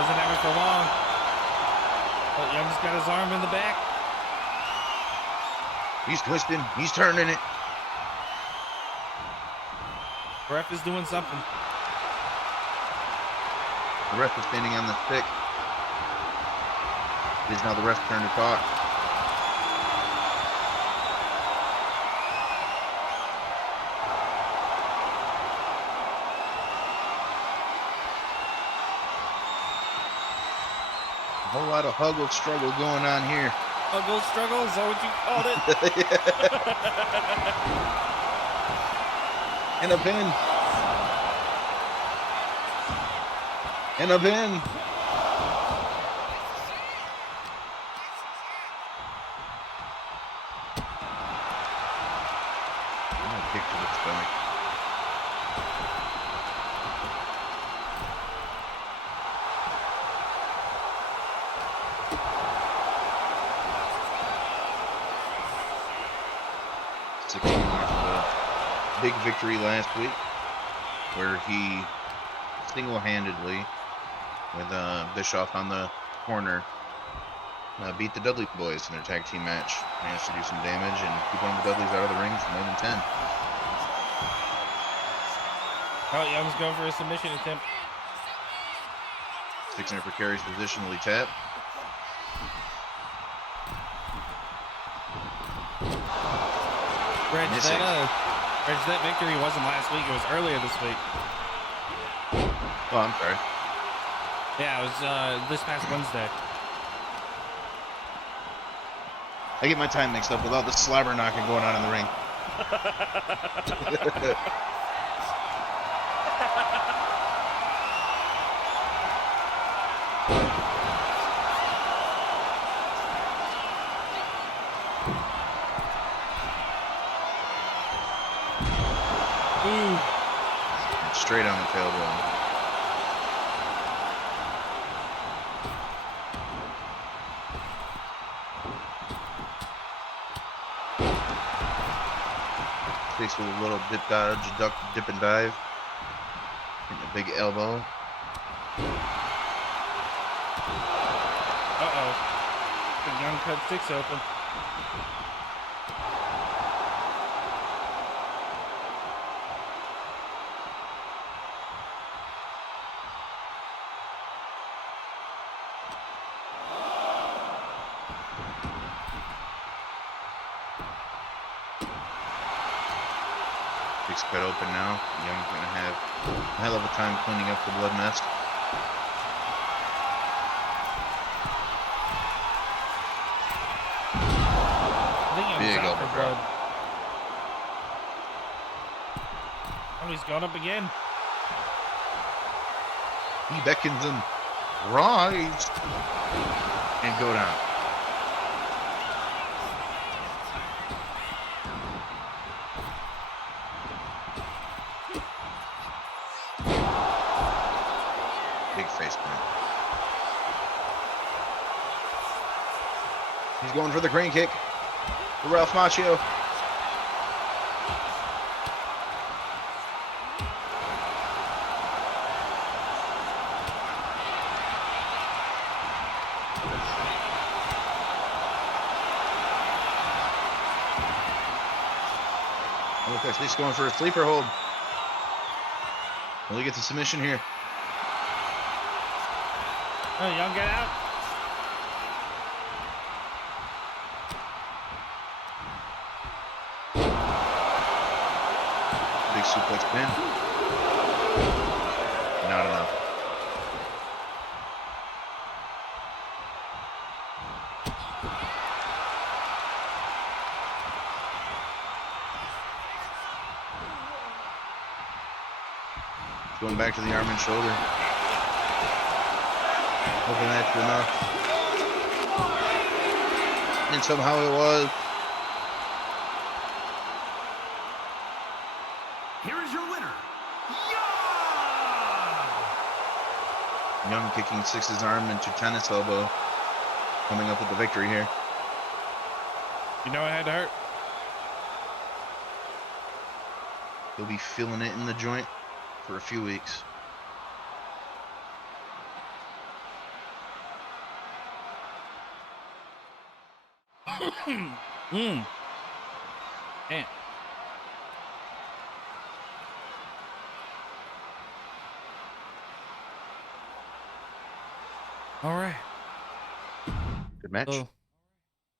Doesn't have it for long. But Young's got his arm in the back. He's twisting, he's turning it. The ref is doing something. The ref is standing on the stick. It is now the ref's turn to talk. whole lot of huggle struggle going on here. Huggle struggle? Is that what you called it? And a pin. And a pin. Kick to the stomach. Big victory last week, where he single-handedly, with Bischoff on the corner, beat the Dudley Boys in their tag team match. Managed to do some damage and keep one of the Dudleys out of the ring for more than 10. Oh, Young's going for a submission attempt. Sticks in a precarious position, will he tap? Reg, that victory wasn't last week. It was earlier this week. Oh, I'm sorry. Yeah, it was this past Wednesday. I get my time mixed up with all the slobber knocking going on in the ring. Ooh. Straight on the tailbone. Takes with a little dip dodge, duck, dip and dive. And a big elbow. Uh-oh. Young cut Syxx open. Syxx cut open now. Young's gonna have a hell of a time cleaning up the blood mess. Big elbow drop. Oh, he's gone up again. He beckons him. Rise. And go down. Big face plant. He's going for the crane kick. The Ralph Macchio. Okay, so he's going for a sleeper hold. Will he get the submission here? Oh, Young, get out. Big suplex pin. Not enough. Going back to the arm and shoulder. Hoping that's enough. And somehow it was. Here is your winner, Young kicking Syxx's arm into tennis elbow. Coming up with the victory here. You know it had to hurt. He'll be feeling it in the joint for a few weeks. Man. All right. Good match. So,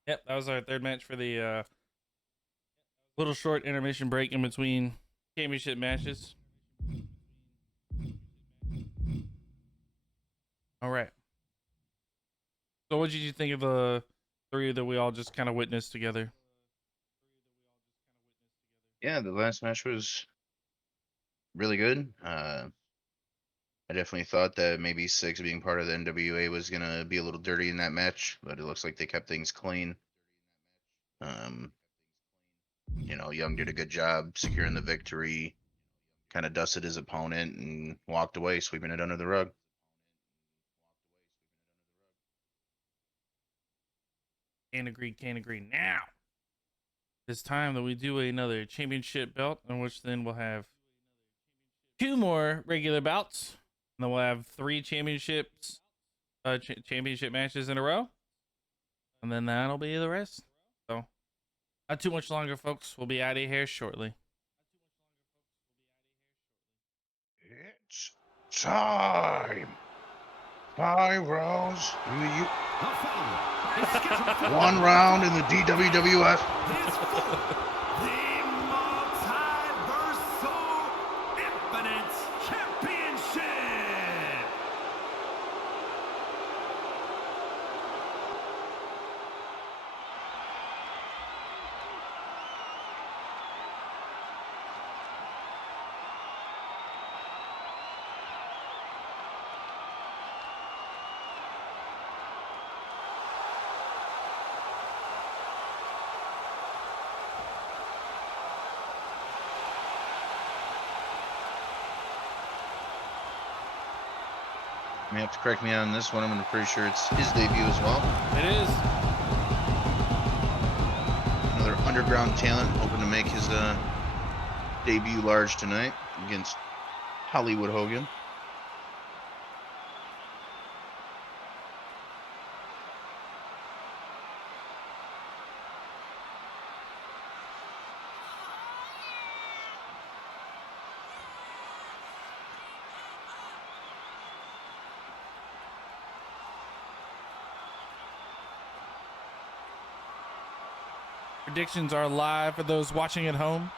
yep, that was our third match for the little short intermission break in between championship matches. All right. So what did you think of the three that we all just kind of witnessed together? Yeah, the last match was really good. I definitely thought that maybe Syxx being part of the NWA was gonna be a little dirty in that match, but it looks like they kept things clean. Um, Young did a good job securing the victory, kind of dusted his opponent and walked away, sweeping it under the rug. Can't agree. Can't agree. Now it's time that we do another championship belt, in which then we'll have 2 more regular bouts, and then we'll have 3 championships, championship matches in a row, and then that'll be the rest. So, not too much longer, folks. We'll be out of here shortly. It's time. 5 rounds. The following is scheduled for 1 round in the DWWF. is for the Multiversal Infinite Championship. You may have to correct me on this one. I'm pretty sure it's his debut as well. It is. Another underground talent hoping to make his debut large tonight against Hollywood Hogan. Predictions are live for those watching at home.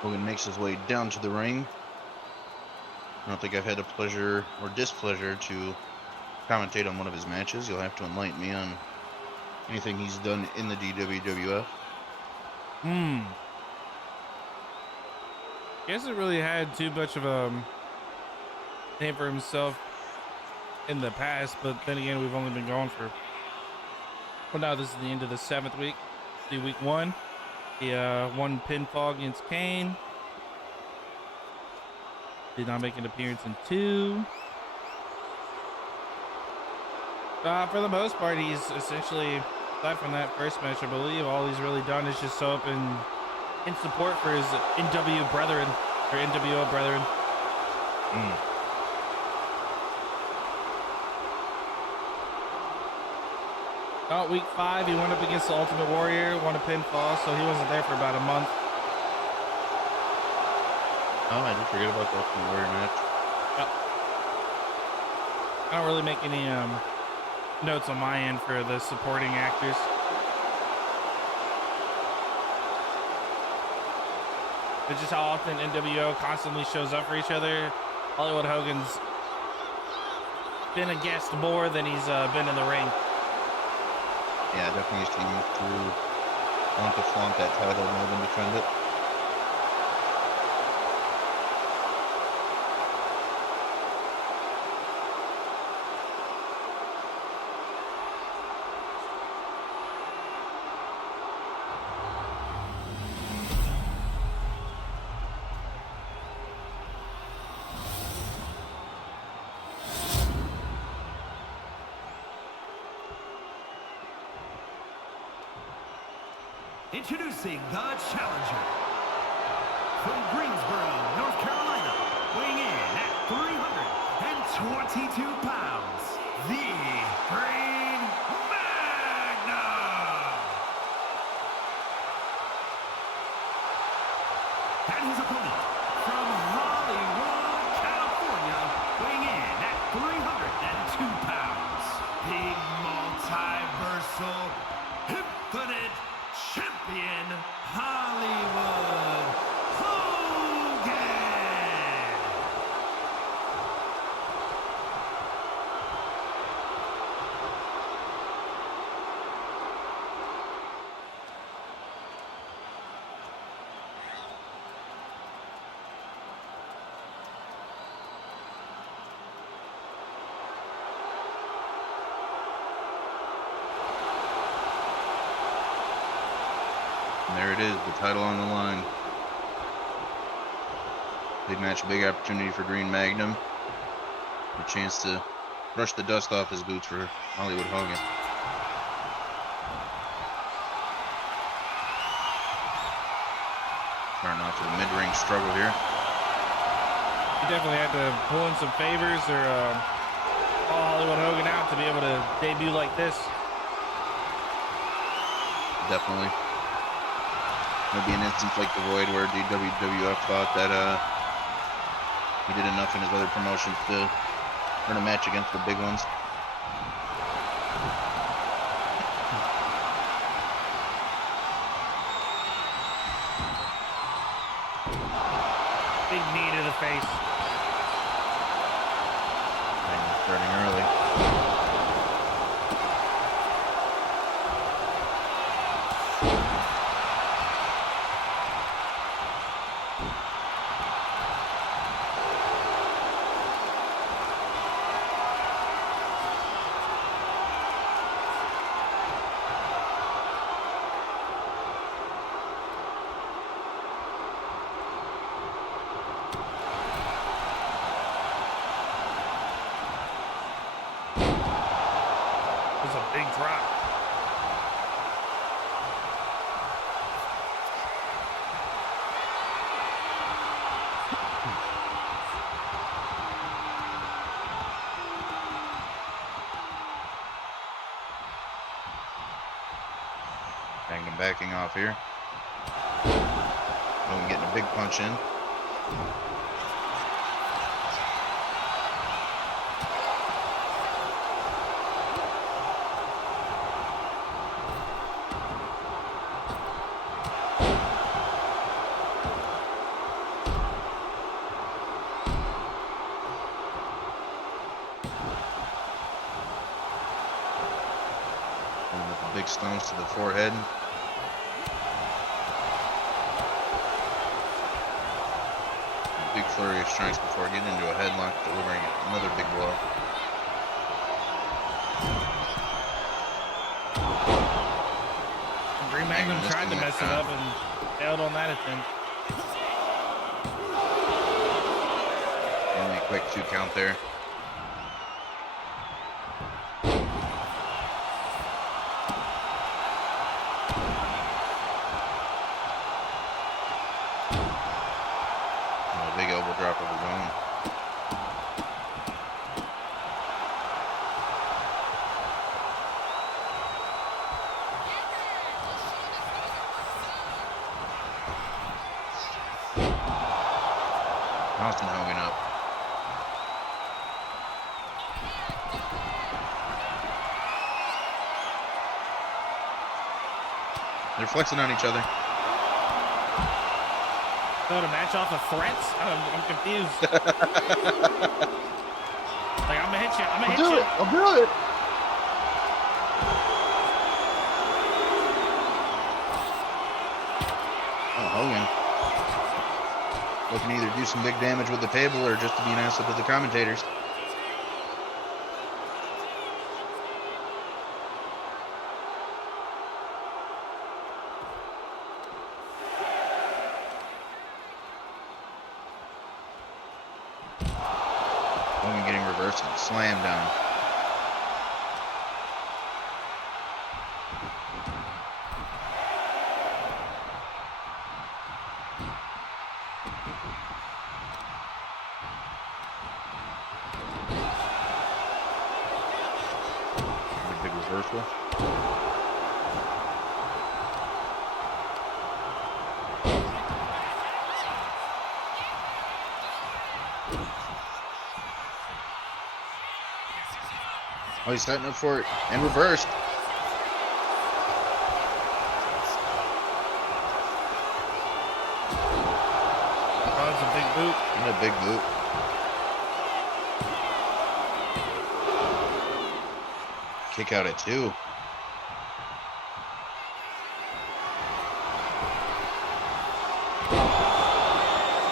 Hogan makes his way down to the ring. I don't think I've had the pleasure or displeasure to commentate on one of his matches. You'll have to enlighten me on anything he's done in the DWWF. He hasn't really had too much of a name for himself in the past, but then again, we've only been going for, well, now this is the end of the 7th week. See, week 1, he won pinfall against Kane. Did not make an appearance in 2. For the most part, he's essentially, aside from that first match, I believe, all he's really done is just show up in support for his NWO brethren. Week 5, he went up against the Ultimate Warrior, won a pinfall, so he wasn't there for about a month. Oh, I did forget about the Ultimate Warrior match. Yep. I don't really make any notes on my end for the supporting actors. It's just how often NWO constantly shows up for each other. Hollywood Hogan's been a guest more than he's been in the ring. Yeah, definitely seems to want to flaunt that title more than defend it. Introducing the challenger. From Greensboro, North Carolina, weighing in at 322 pounds, the Green Magnum! And his opponent, from Hollywood, California, weighing in at 302 pounds, the Multiversal Infinite Champion, Hollywood Hogan! And there it is, the title on the line. Big match, big opportunity for Green Magnum. A chance to brush the dust off his boots for Hollywood Hogan. Starting off with a mid-ring struggle here. He definitely had to pull in some favors or call Hollywood Hogan out to be able to debut like this. Definitely. Maybe an instance like the Void where DWWF thought that he did enough in his other promotions to earn a match against the big ones. Big knee to the face. And starting early. It was a big drop. Magnum backing off here. Hogan getting a big punch in. And with the big stones to the forehead. Big flurry of strikes before getting into a headlock, delivering another big blow. Green Magnum tried to mess it up and failed on that attempt. Only a quick 2 count there. And a big elbow drop of his own. Austin Hogan up. They're flexing on each other. So to match off of threats? I'm confused. Like, I'm gonna hit you. I'm gonna hit you. I'll do it. Oh, Hogan. Looking to either do some big damage with the table or just to be an asset to the commentators. Hogan getting reversed and slammed down. reversal. Oh, he's setting up for it and reversed. Oh, that's a big boot. And a big boot. Kick out at 2.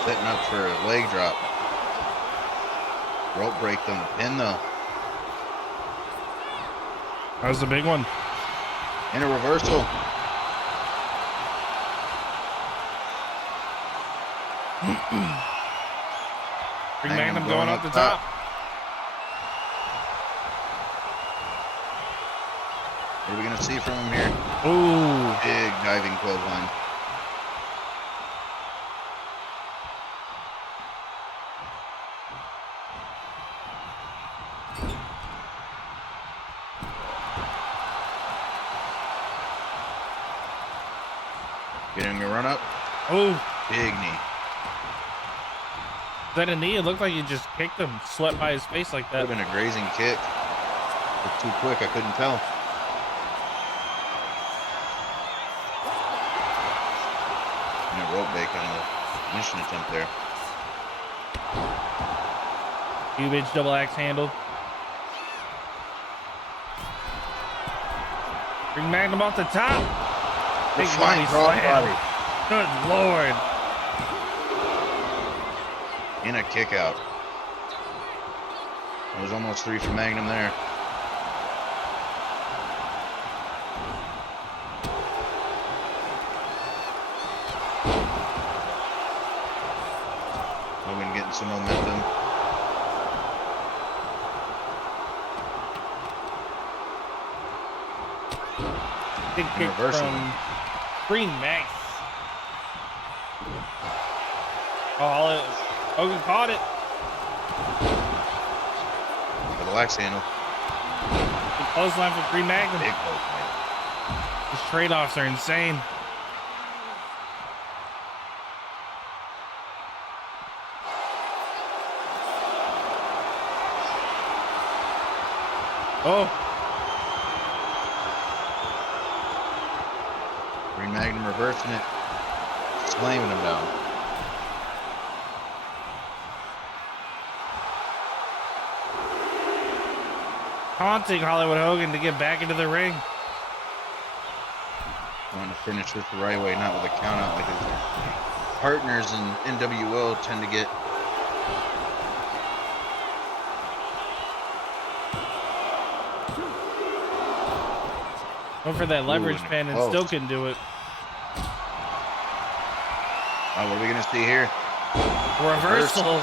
Setting up for a leg drop. Rope break on the pin though. That was a big one. And a reversal. Bring Magnum going up the top. What are we going to see from him here? Ooh. Big diving clothesline. Getting a run up. Oh. Big knee. Is that a knee? It looked like he just kicked him, swept by his face like Could that. have been a grazing kick. But too quick, I couldn't tell. And a rope break on the mission attempt there. Huge double axe handle. Bring Magnum off the top. Big flying body cross slam. body. Good Lord. And a kick out. It was almost 3 for Magnum there. Hogan getting some momentum. Big kick reversal. from Green Max. Oh, Hogan caught it. With a lax handle. Big clothesline for Green Magnum. Big clothesline. These trade-offs are insane. Oh. Green Magnum reversing it. Slamming him down. Taunting Hollywood Hogan to get back into the ring. Want to finish this the right way, not with a count out like his partners in NWO tend to get. Went for that leverage and pin and close. still couldn't do it. Oh, what are we going to see here? Reversal.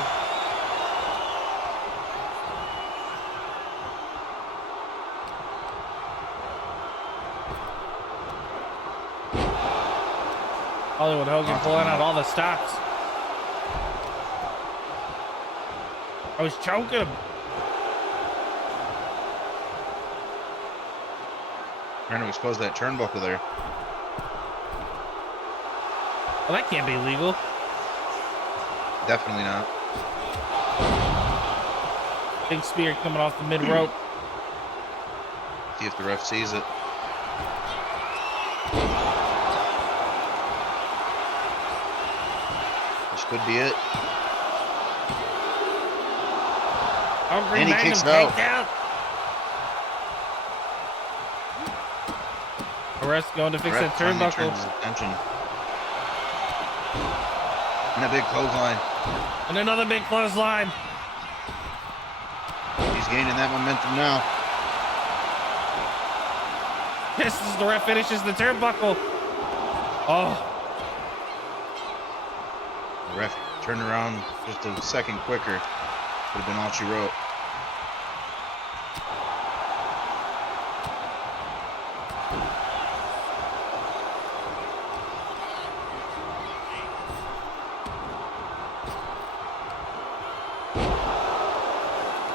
Hollywood Hogan pulling out all the stops. I was choking him. Trying to expose that turnbuckle there. Well, that can't be legal. Definitely not. Big spear coming off the mid rope. See if the ref sees it. This could be it. And he kicks out. out. Arrest going to fix that Ref finally turnbuckle. turns his attention. And a big clothesline. And another big clothesline. He's gaining that momentum now. This is the ref finishes the turnbuckle. Oh. The ref turned around just a second quicker. Would have been all she wrote.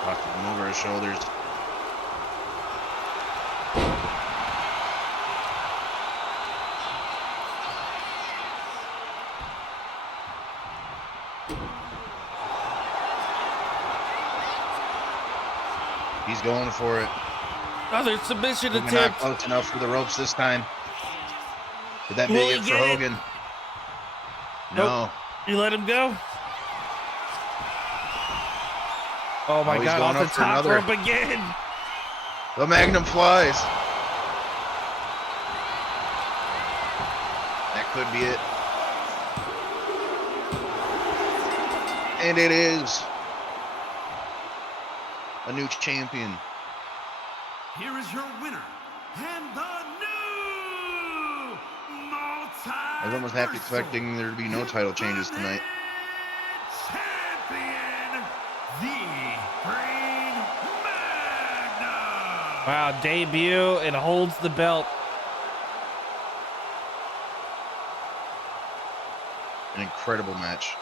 Tossed him over his shoulders. He's going for it. Another submission Hogan not attempt. close enough for the ropes this time. Did that Will be he it for get it? Hogan? No. You let him go? Oh my Oh, he's God, going off the up for top another. rope again. The Magnum flies. That could be it. And it is. A new champion. Here is your winner, and the new I was almost half expecting there to be no title changes tonight. Champion, the Green Magnum. Wow, debut and holds the belt. An incredible match.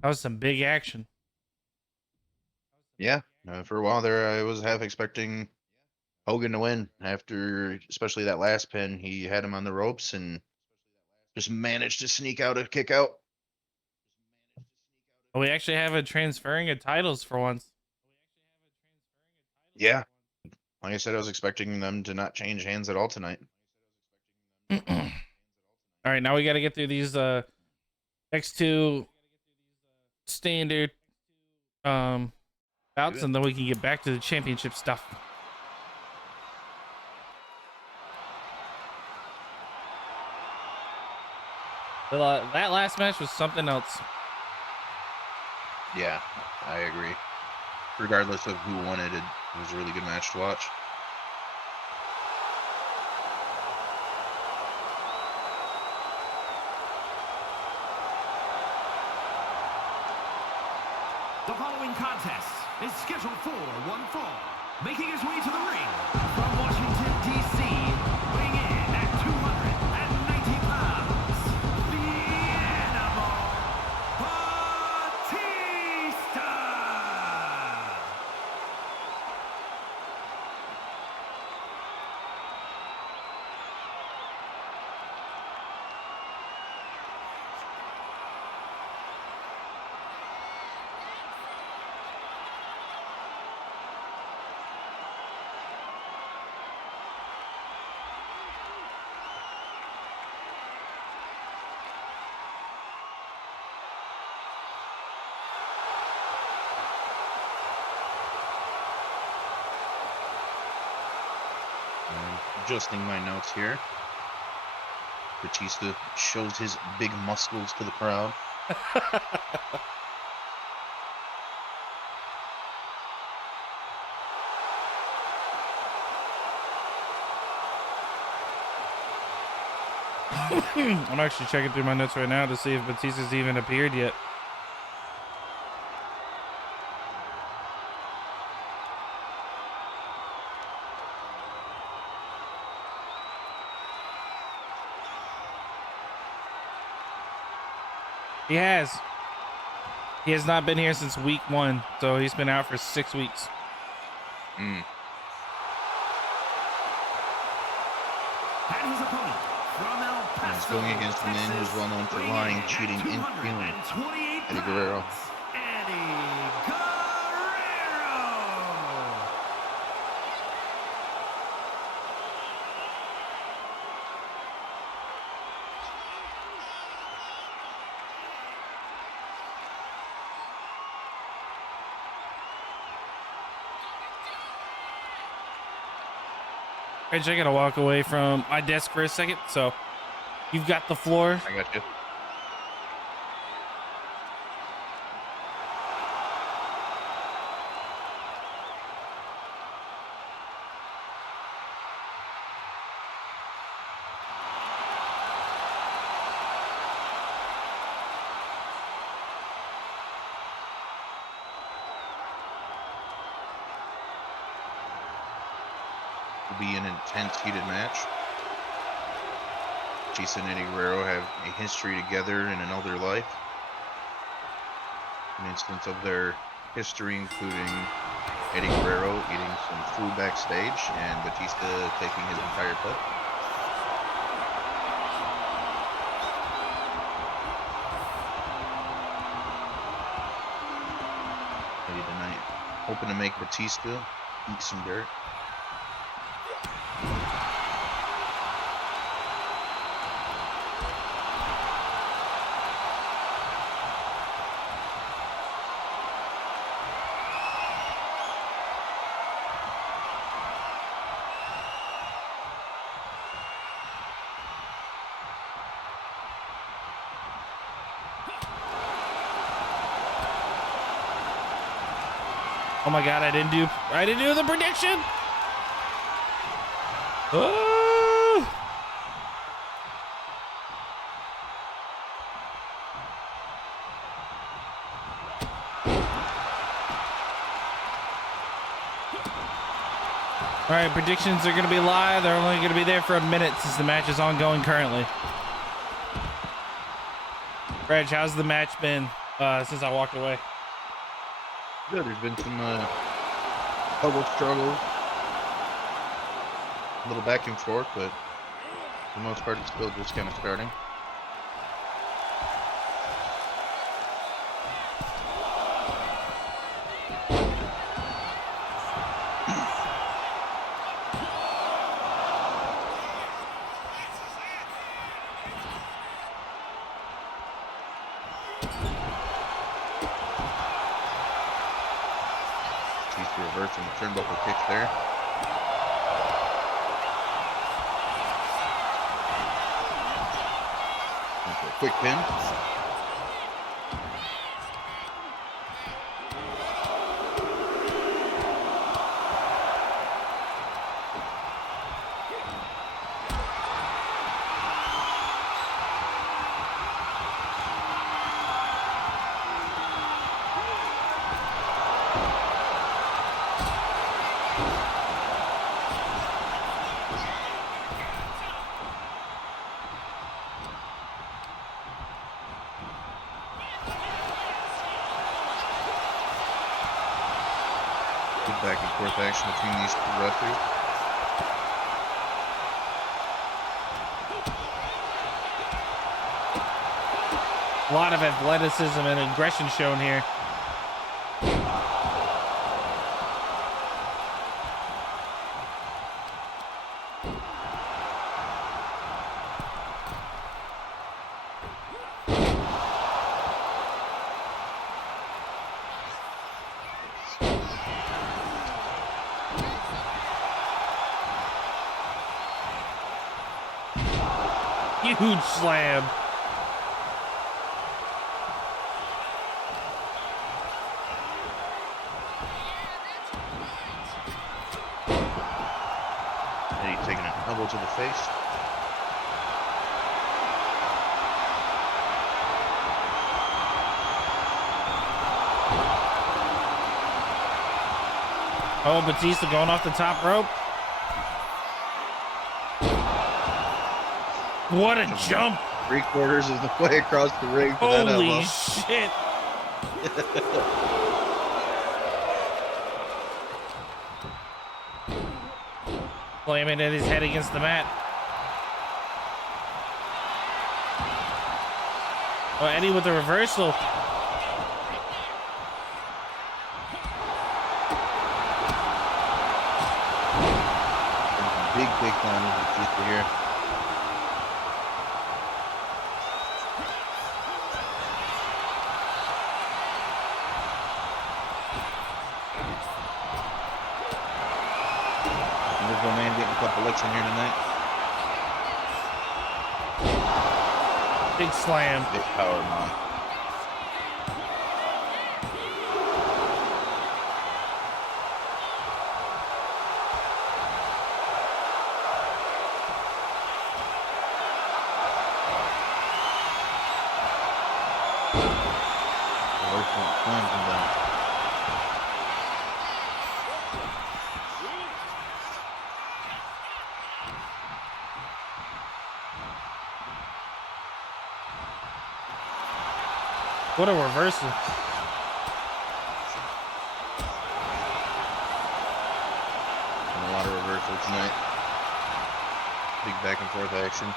That was some big action. Yeah, for a while there, I was half expecting Hogan to win after, especially that last pin. He had him on the ropes and just managed to sneak out a kick out. We actually have a transferring of titles for once. Yeah. Like I said, I was expecting them to not change hands at all tonight. All right, now we got to get through these next two standard bouts, and then we can get back to the championship stuff. That last match was something else. Yeah, I agree. Regardless of who won it, it was a really good match to watch. The following contest is scheduled for one fall. Making his way to the ring from Washington, D.C., weighing in at 290 pounds, the Animal, Batista! I'm adjusting my notes here. Batista shows his big muscles to the crowd. I'm actually checking through my notes right now to see if Batista's even appeared yet. He has. He has not been here since week 1, so he's been out for 6 weeks. Mm. And his opponent from El Paso, He's going against a man who's well known for lying, cheating, and stealing. Eddie Guerrero. Eddie Guerrero. Rich, I gotta walk away from my desk for a second, so you've got the floor. I got you. Will be an intense, heated match. Batista and Eddie Guerrero have a history together in another life. An instance of their history including Eddie Guerrero eating some food backstage and Batista taking his entire plate. Eddie tonight hoping to make Batista eat some dirt. Oh my god, I didn't do the prediction. Oh. All right, predictions are going to be live. They're only going to be there for a minute since the match is ongoing currently. Reg, how's the match been since I walked away? Good. There's been some double struggles, a little back and forth, but for the most part, it's still just kind of starting. Reversing the turnbuckle kick there. Into a quick pin. Back and forth action between these two wrestlers. A lot of athleticism and aggression shown here. Huge slam. And he's taking an elbow to the face. Oh, Batista going off the top rope. What a jump! 3/4 of the way across the ring. For Holy that shit! Slamming his head against the mat. Oh, Eddie with the reversal. Big time with Batista here. Man getting a couple licks in here tonight. Big slam. Big power bomb. Slams him down. What a reversal. And a lot of reversal tonight. Big back and forth action.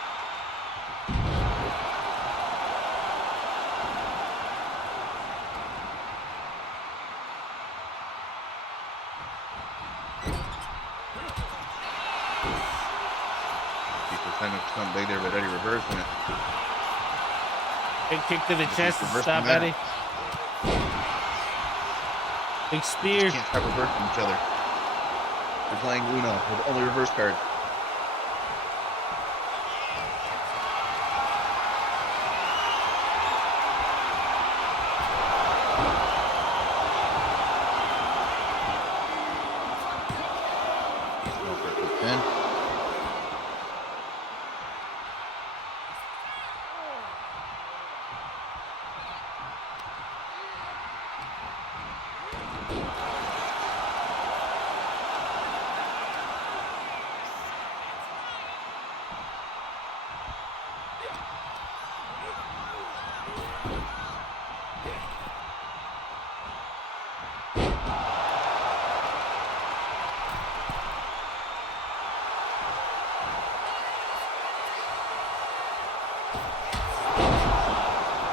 Kind of something big there, but Eddie reversing it. Big kick to the chest to stop that. Eddie. Big spear. Can't stop reversing each other. They're playing Uno with only reverse card.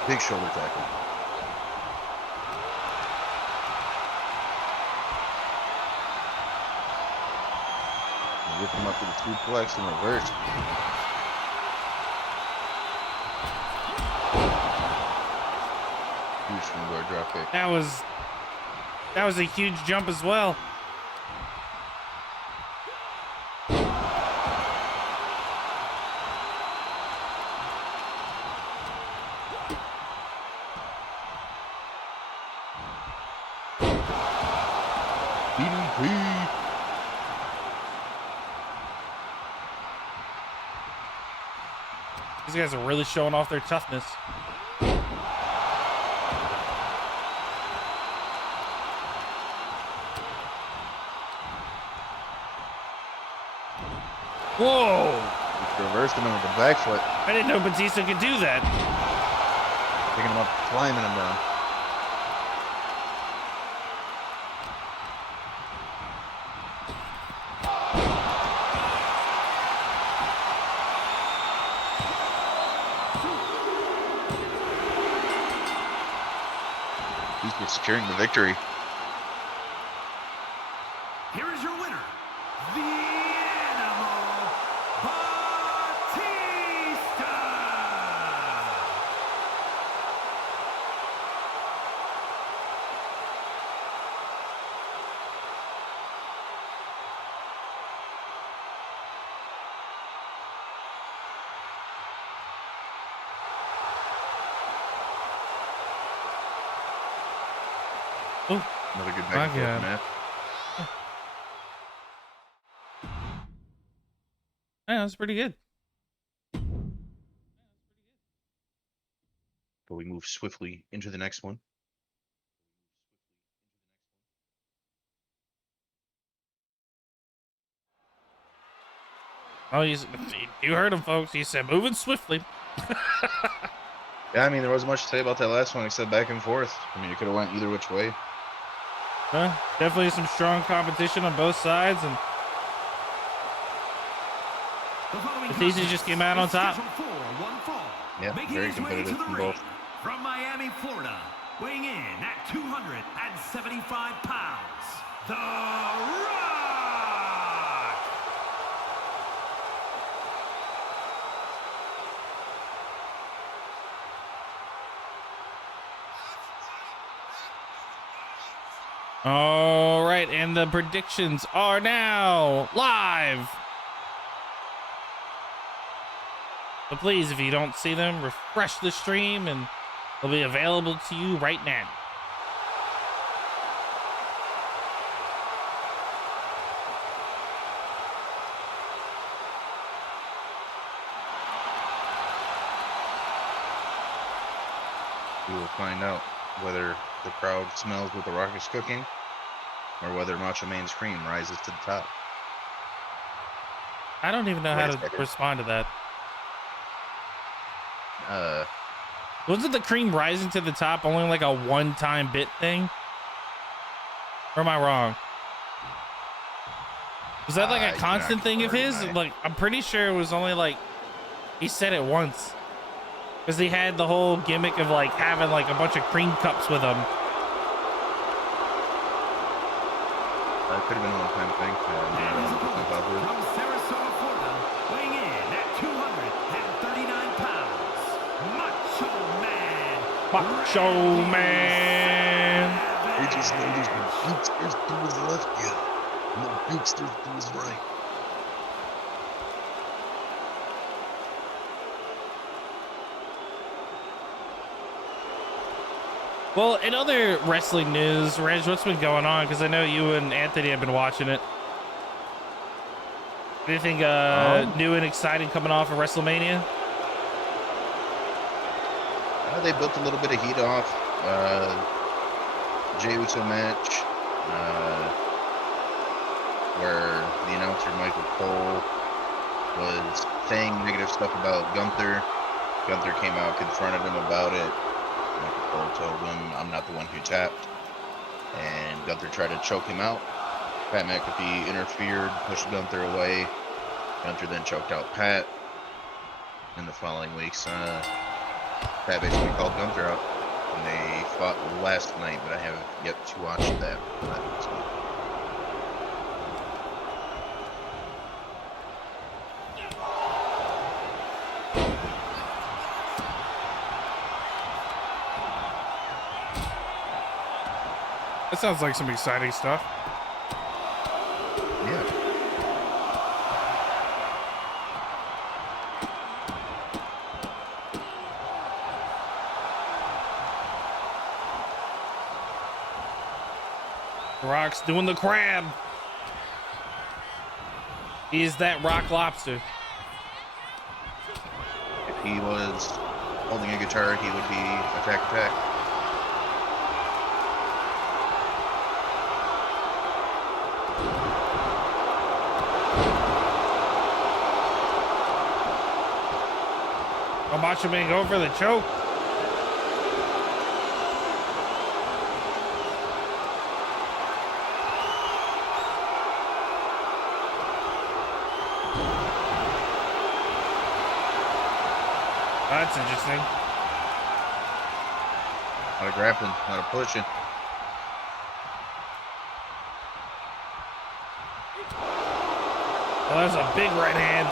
Big shoulder tackle. Whip him up to the suplex and reverse. Huge springboard drop kick. That was a huge jump as well. These guys are really showing off their toughness. Whoa! He's reversing him with the back foot. I didn't know Batista could do that. Picking him up, climbing him down. He's securing the victory. Here is your winner, the Animal, Batista. Oh, Another good back and forth match. yeah, that's pretty good. But we move swiftly into the next one. Oh, you heard him, folks. He said moving swiftly. Yeah, I mean, there wasn't much to say about that last one except back and forth. I mean, it could have went either which way. Definitely some strong competition on both sides, and Batista just came out on top. Yeah, very competitive from both. From Miami, Florida, weighing in at 275 pounds, The Rock! All right, and the predictions are now live. So please, if you don't see them, refresh the stream and they'll be available to you right now. We will find out whether the crowd smells what the Rock is cooking or whether Macho Man's cream rises to the top. I don't even know how to respond to that. Wasn't the cream rising to the top only like a one-time bit thing? Or am I wrong? Was that like a constant thing of his? Like, I'm pretty sure it was only like, he said it once. Because he had the whole gimmick of like having like a bunch of cream cups with him. That could have been a one-time thing. From Sarasota, Florida, weighing in at 239 pounds, Macho Man. Macho Man. He just know there's no pukesters to his left yet. No pukesters to his right. Well, in other wrestling news, Reg, what's been going on? Because I know you and Anthony have been watching it. Anything new and exciting coming off of WrestleMania? They built a little bit of heat off. Jey Uso match, where the announcer Michael Cole was saying negative stuff about Gunther. Gunther came out, confronted him about it. Michael Cole told him, "I'm not the one who tapped." And Gunther tried to choke him out. Pat McAfee interfered, pushed Gunther away. Gunther then choked out Pat. In the following weeks, Pat basically called Gunther out. And they fought last night, but I have yet to watch that. That sounds like some exciting stuff. Yeah. Rock's doing the crab. He is that rock lobster. If he was holding a guitar, he would be Attack Attack. Oh, Macho Man go for the choke. That's interesting. A lot of grappling, a lot of pushing. Oh, that's a big right hand.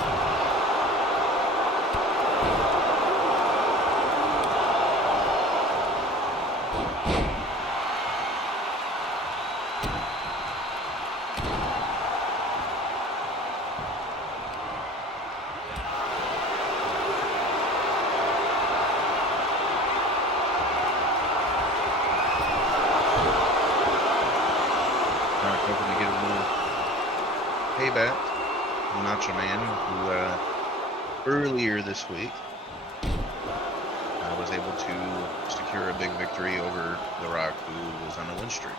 Hoping to get a little payback from Macho Man, who earlier this week was able to secure a big victory over The Rock, who was on a win streak.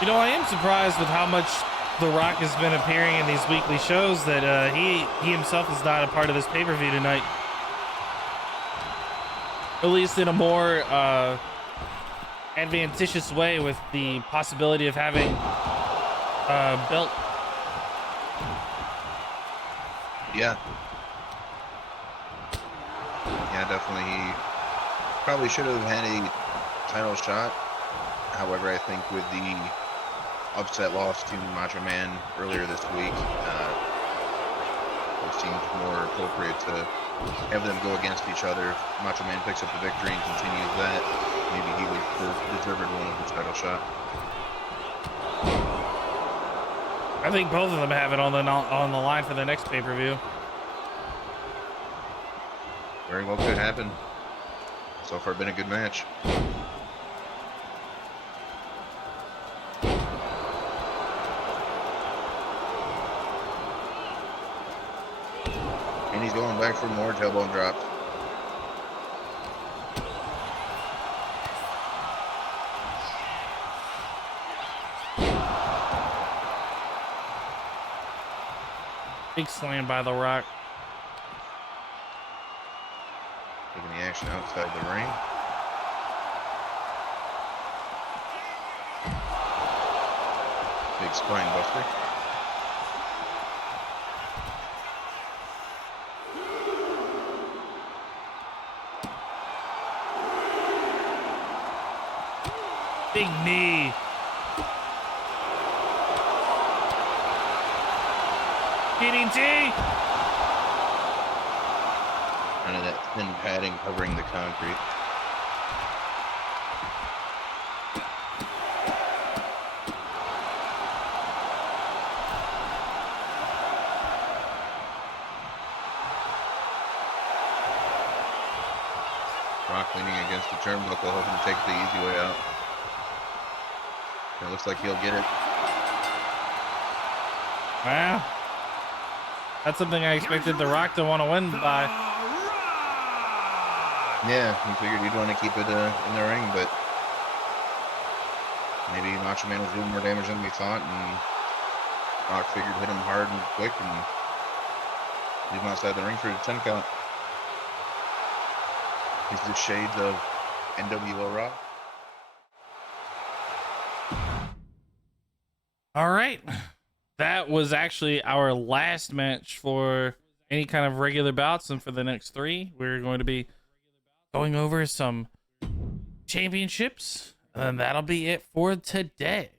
You know, I am surprised with how much The Rock has been appearing in these weekly shows that he himself is not a part of this pay-per-view tonight. At least in a more advantageous way, with the possibility of having a belt. Yeah. Yeah, definitely. He probably should have had a title shot. However, I think with the upset loss to Macho Man earlier this week, it seemed more appropriate to have them go against each other. If Macho Man picks up the victory and continues that, maybe he would have deserved one of the title shot. I think both of them have it on the line for the next pay-per-view. Very well could happen. So far been a good match. And he's going back for more tailbone drops. Big slam by The Rock. Taking the action outside the ring. Big spine buster. Big knee. DDT. Kind of that thin padding covering the concrete. Rock leaning against the turnbuckle, hoping to take the easy way out. It looks like he'll get it. Wow. That's something I expected The Rock to want to win by. Yeah, he figured he'd want to keep it in the ring, but maybe Macho Man was doing more damage than we thought, and Rock figured hit him hard and quick and leave him outside the ring for the 10 count. He's the shades of NWO Rock. All right. That was actually our last match for any kind of regular bouts. And for the next 3, we're going to be going over some championships. And that'll be it for today.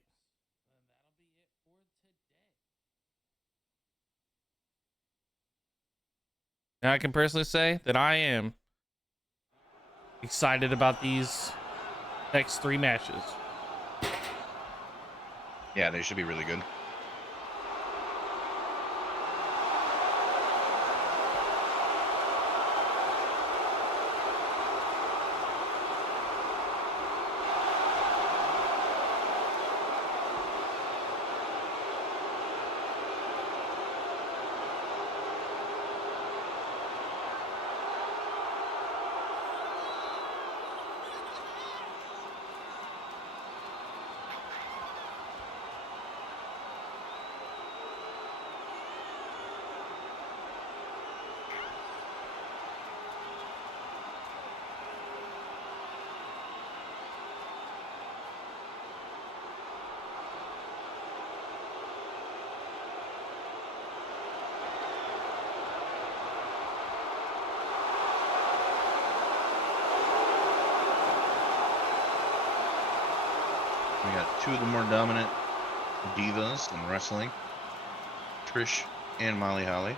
Now I can personally say that I am excited about these next 3 matches. Yeah, they should be really good. We got 2 of the more dominant divas in wrestling, Trish and Molly Holly.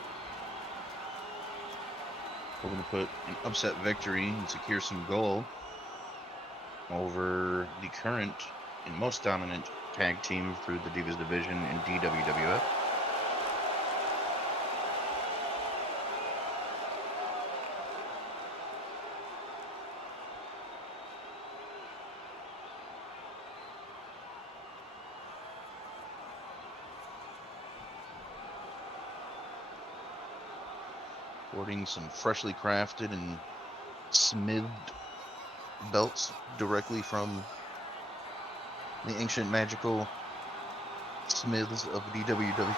We're going to put an upset victory and secure some gold over the current and most dominant tag team through the Divas division in DWWF. Sporting some freshly crafted and smithed belts directly from the ancient magical smiths of DWWF.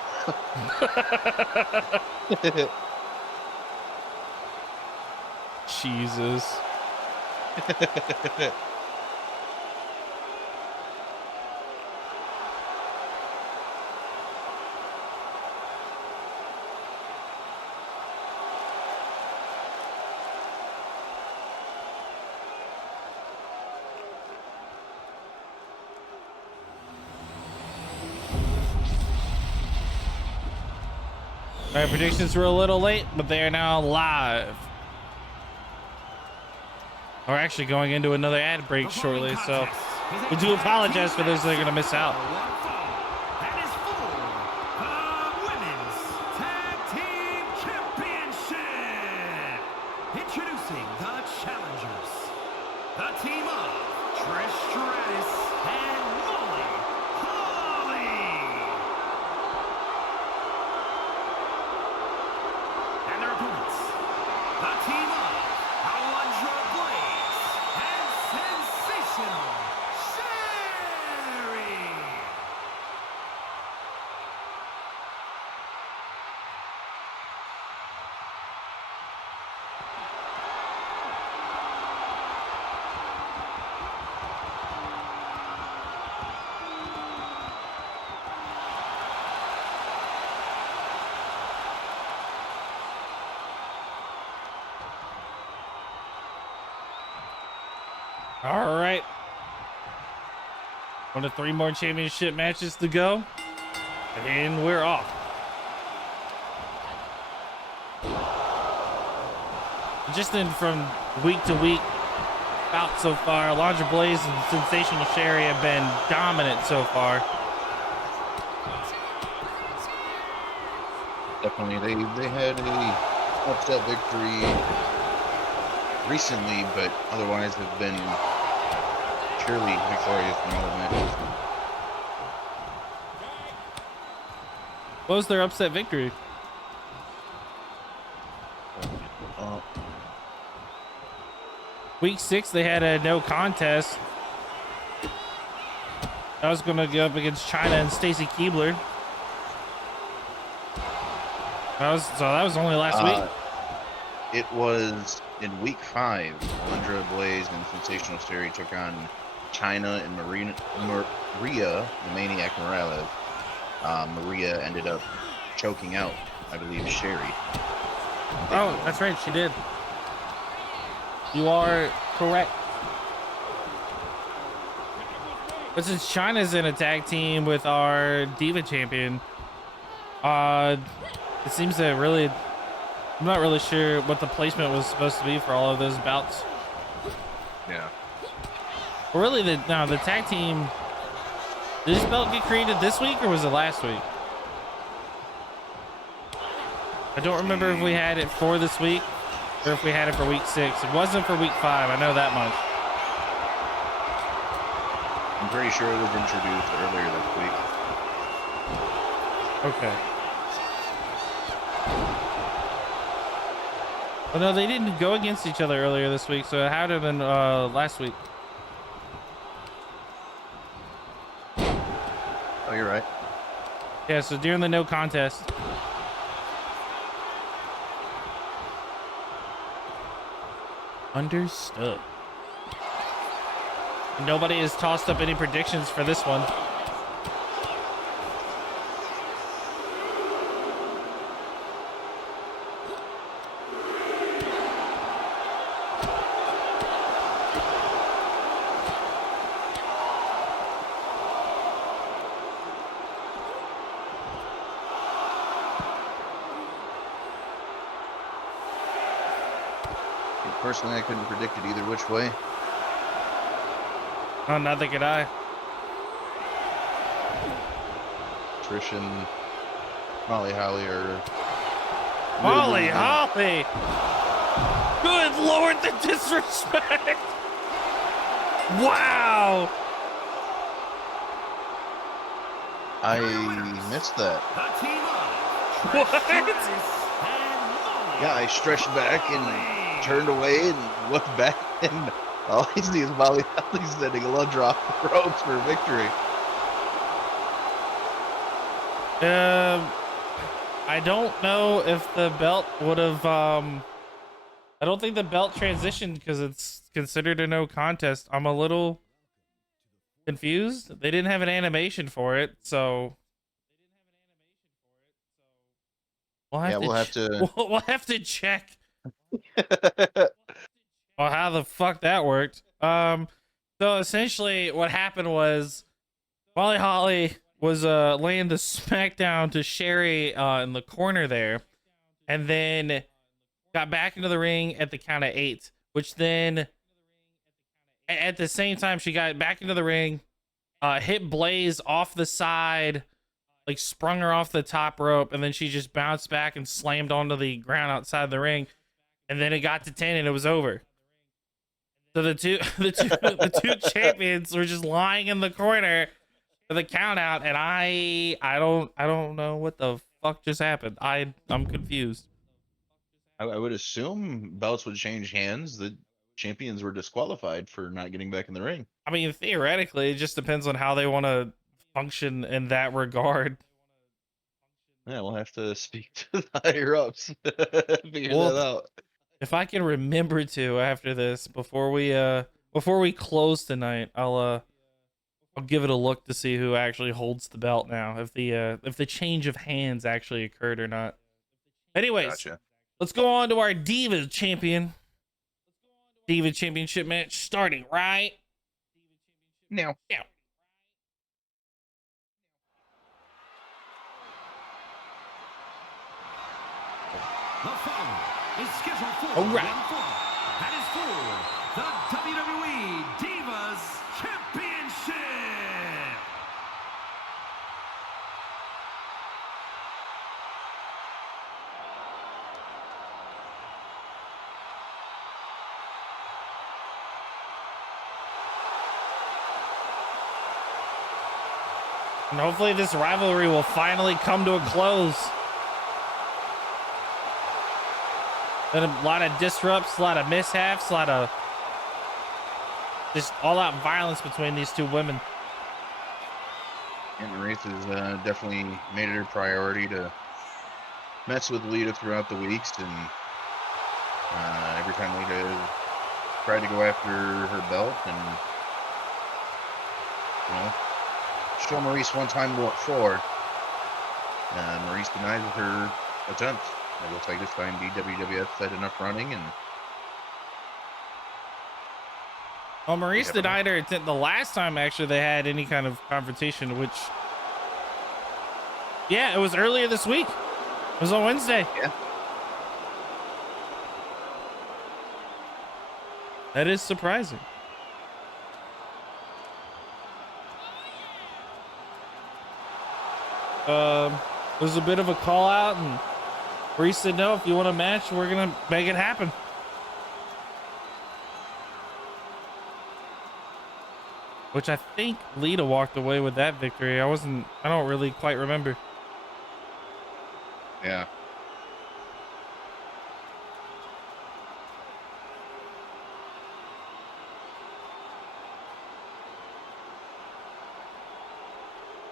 Jesus. My predictions were a little late, but they are now live. We're actually going into another ad break shortly, so we do apologize for those that are going to miss out. That is for the Women's Tag Team Championship. Introducing the challengers, the team of Trish Stratus and Molly Holly. And their opponents, the team of Alundra, Blayze and Sensational Sherri. All right. 1 to 3 more championship matches to go. And we're off. Just in from week to week out so far, Alundra, Blayze, and Sensational Sherri have been dominant so far. Definitely, they had a upset victory recently, but otherwise have been purely victorious in all matches. What was their upset victory? Week 6, they had a no contest. I was going to go up against Chyna and Stacy Keibler. That was only last week. It was in week 5. Alundra, Blayze, and Sensational Sherri took on Chyna and Maria, the Maniac Morales. Maria ended up choking out, I believe, Sherri. Oh, that's right, she did. You are correct. But since Chyna's in a tag team with our Diva champion, it seems that really, I'm not really sure what the placement was supposed to be for all of those bouts. Yeah. But really, the tag team, did this belt get created this week or was it last week? I don't remember if we had it for this week or if we had it for week 6. It wasn't for week 5. I know that much. I'm pretty sure it was introduced earlier this week. Okay. Oh no, they didn't go against each other earlier this week, so it had it been last week. Oh, you're right. Yeah, so during the no contest. Understood. Nobody has tossed up any predictions for this one. Personally, I couldn't predict it either which way. Oh, neither could I. Trish and Molly Holly are... Molly Holly! Good Lord, the disrespect! Wow! I missed that. The team up. What? Yeah, I stretched back and turned away and looked back, and all I see is Molly Holly sending Alundra off the ropes for victory. I don't know if the belt would have, I don't think the belt transitioned because it's considered a no contest. I'm a little confused. They didn't have an animation for it, so we'll have to check. Well, how the fuck that worked. So essentially what happened was Molly Holly was laying the smackdown to Sherri in the corner there, and then got back into the ring at the count of 8, which then at the same time she got back into the ring, hit Blayze off the side, like sprung her off the top rope, and then she just bounced back and slammed onto the ground outside the ring. And then it got to 10 and it was over. So the two champions were just lying in the corner for the count out, and I don't know what the fuck just happened. I'm confused. I would assume belts would change hands. The champions were disqualified for not getting back in the ring. I mean, theoretically, it just depends on how they want to function in that regard. Yeah, we'll have to speak to the higher ups. Figure that out. If I can remember to after this, before we close tonight, I'll give it a look to see who actually holds the belt now, if the change of hands actually occurred or not. Anyways, Gotcha. let's go on to our Divas champion. Diva Championship match starting right Now. now. The following is scheduled for All right. one fall. That is for the WWE Divas Championship. And hopefully this rivalry will finally come to a close. Been a lot of disrupts, a lot of mishaps, a lot of just all-out violence between these two women. And Maryse has definitely made it her priority to mess with Lita throughout the weeks, and every time Lita tried to go after her belt and, you know, show Maryse one time what for, Maryse denied her attempt. It looks like this time DWWF had enough running, and Well, Maryse Yeah, denied her the last time actually they had any kind of confrontation, which, yeah, it was earlier this week. It was on Wednesday. yeah. That is surprising. It was a bit of a call out, and Maryse said, no, if you want a match, we're going to make it happen. Which I think Lita walked away with that victory. I don't really quite remember. Yeah.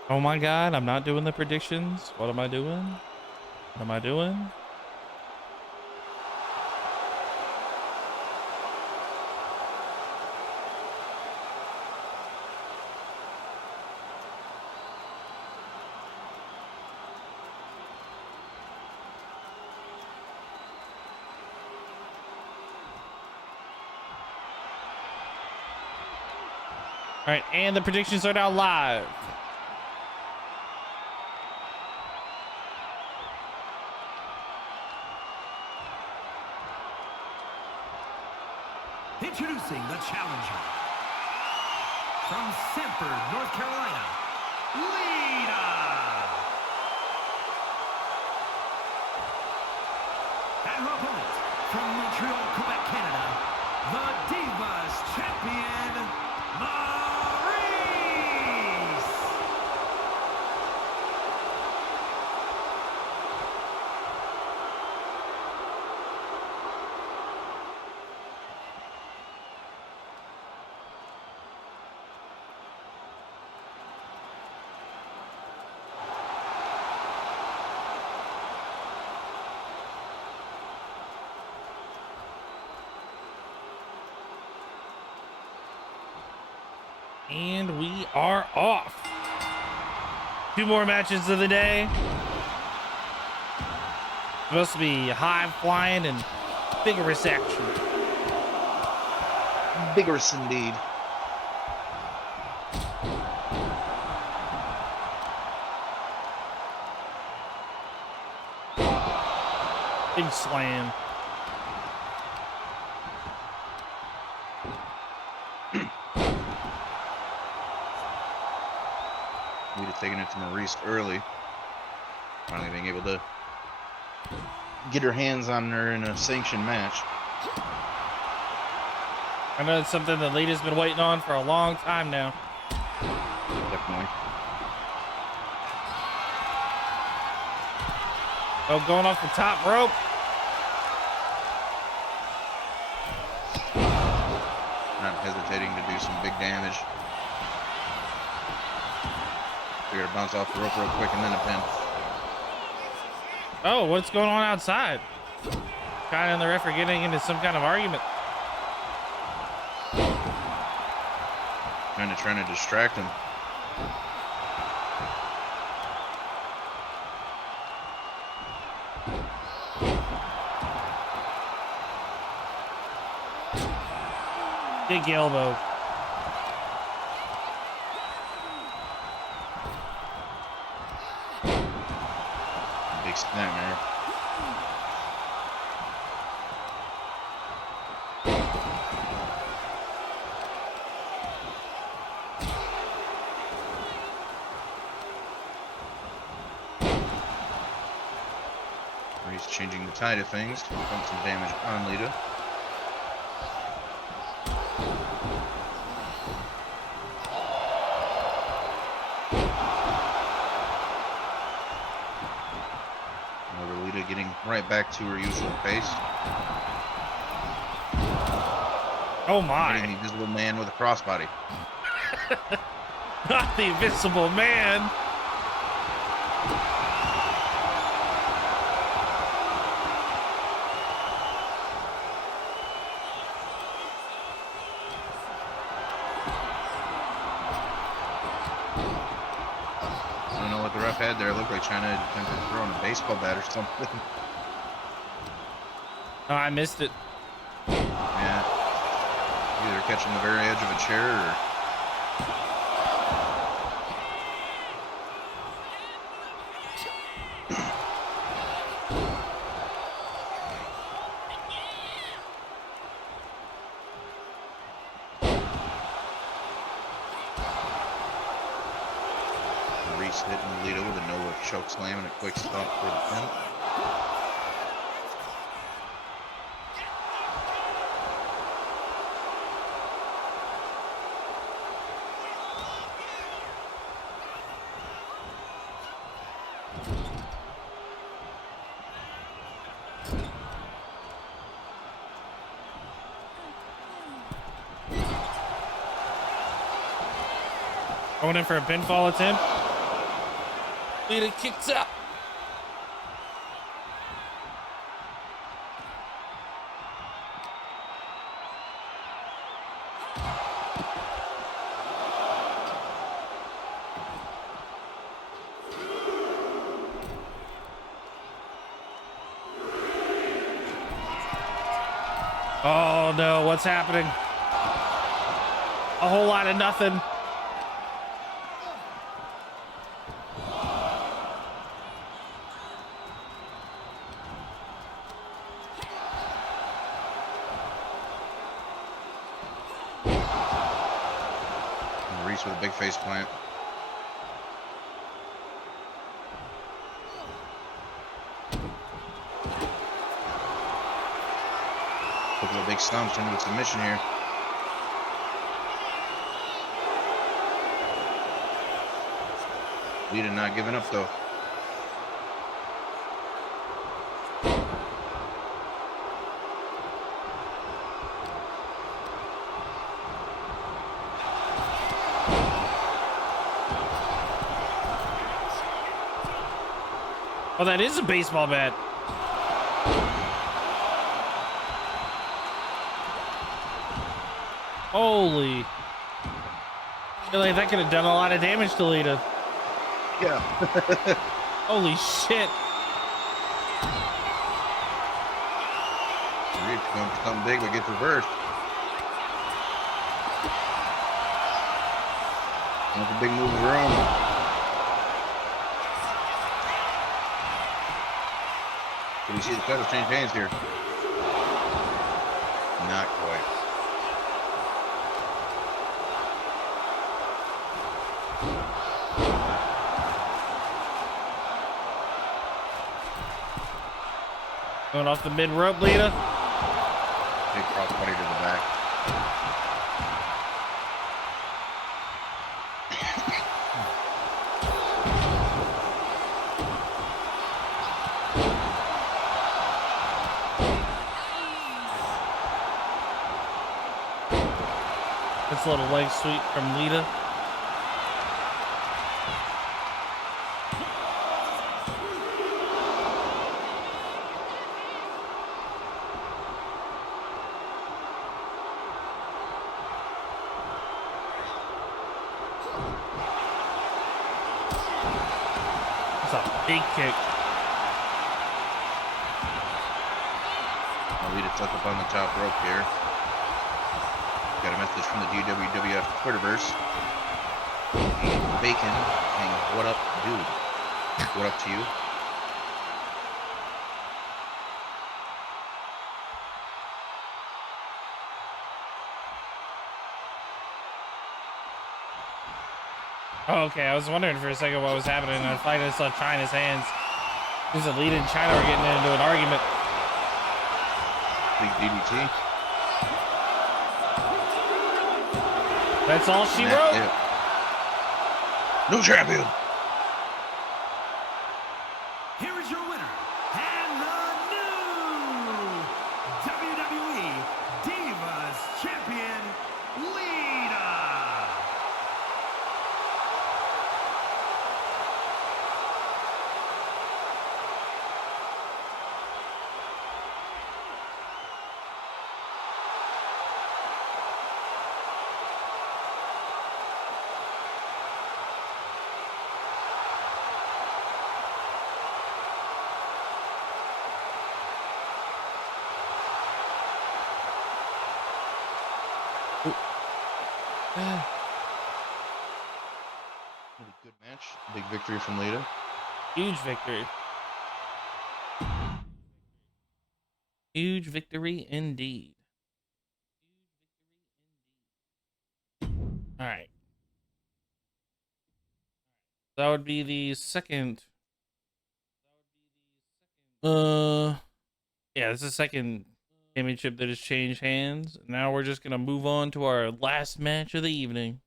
Oh my God, I'm not doing the predictions. What am I doing? What am I doing? All right, and the predictions are now live. Introducing the challenger from Sanford, North Carolina, Lita. And her opponent from Montreal, Quebec, Canada, the Divas champion, Maryse. And we are off. 2 more matches of the day. Supposed to be high flying and vigorous action. Vigorous indeed. Big slam. Lita taking it to Maryse early. Finally being able to get her hands on her in a sanctioned match. I know it's something that Lita's been waiting on for a long time now. Definitely. Oh, going off the top rope. Not hesitating to do some big damage. Figure to bounce off the rope real quick and then a pin. Oh, what's going on outside? Guy and the ref are getting into some kind of argument. Kind of trying to distract him. Big elbow. Big snapmare. He's changing the tide of things. Done some damage on Lita. Another Lita getting right back to her usual pace. Oh my. Hitting the Invisible Man with a crossbody. Not the Invisible Man. I don't know what the ref had there. It looked like trying to throw in a baseball bat or something. Oh, I missed it. Yeah. Either catching the very edge of a chair or... Maryse hitting Lita with a no-look choke slam and a quick stomp for the pin. Going in for a pinfall attempt. Lita kicks out. Oh no, what's happening? A whole lot of nothing. Maryse with a big face plant. Couple of big stomps into a submission here. Lita not giving up though. Oh, that is a baseball bat. Holy. I feel like that could have done a lot of damage to Lita. Yeah. Holy shit. Maryse going for something big but gets reversed. That's a big move of her own. Can we see the titles change hands here? Not quite. Going off the mid rope, Lita. Big crossbody to the back. This little leg sweep from Lita. That's a big kick. Lita tucked up on the top rope here. Got a message from the DWWF Twitterverse. Bacon saying, "What up, dude? What up to you?" Oh, okay. I was wondering for a second what was happening. I finally saw China's hands. There's a lead in China. We're getting into an argument. Big DDT. That's all she wrote. Yeah. No champion. Here is your winner, and the new WWE Divas Champion, Lita. Really good match. Big victory from Lita. Huge victory. Huge victory indeed. All right. That would be the second. Yeah, this is the second championship that has changed hands. Now we're just gonna move on to our last match of the evening.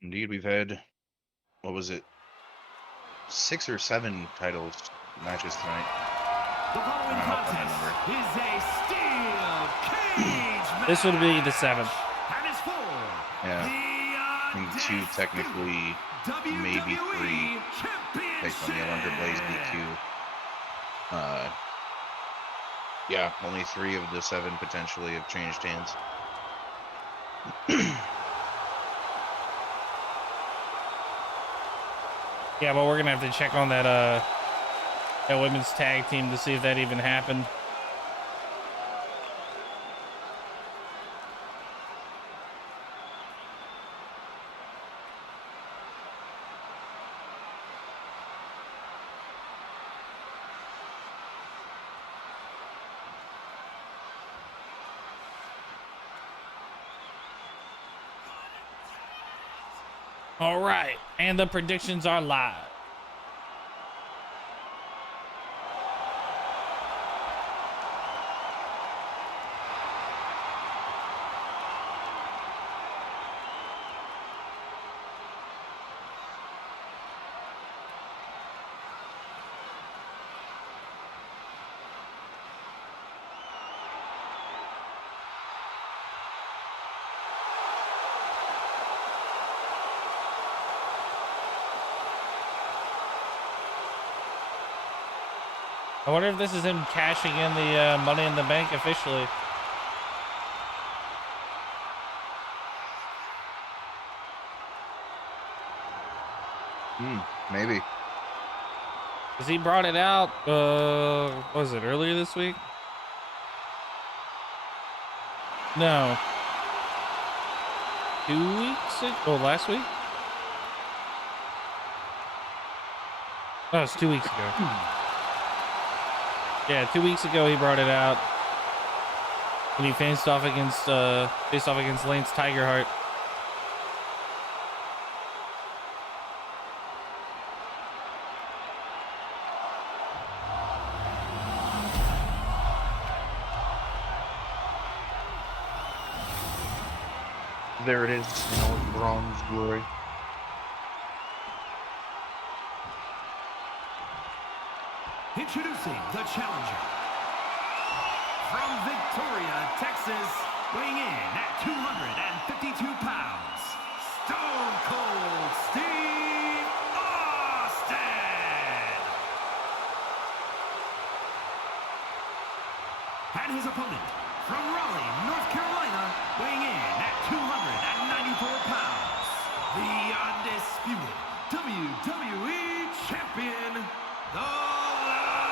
Indeed, we've had, what was it, 6 or 7 titles matches tonight. The following contest is a steel cage match. This would be the 7th. And it's for Yeah. the I think 2 technically, maybe 3, based on the Alundra Blayze DQ. Yeah, only 3 of the 7 potentially have changed hands. Yeah, but we're gonna have to check on that that women's tag team to see if that even happened. All right, and the predictions are live. I wonder if this is him cashing in the Money in the Bank officially. Maybe. Because he brought it out, what was it, earlier this week? No. 2 weeks ago? Oh, last week? No, it's 2 weeks ago. Yeah, 2 weeks ago he brought it out when he faced off against Lance Tygerhardt. There it is, in all its bronze glory. Introducing the challenger. From Victoria, Texas, weighing in at 252 pounds, Stone Cold Steve Austin. And his opponent, from Raleigh, North Carolina, weighing in at 294 pounds, the undisputed WWE Champion, the Leviathan.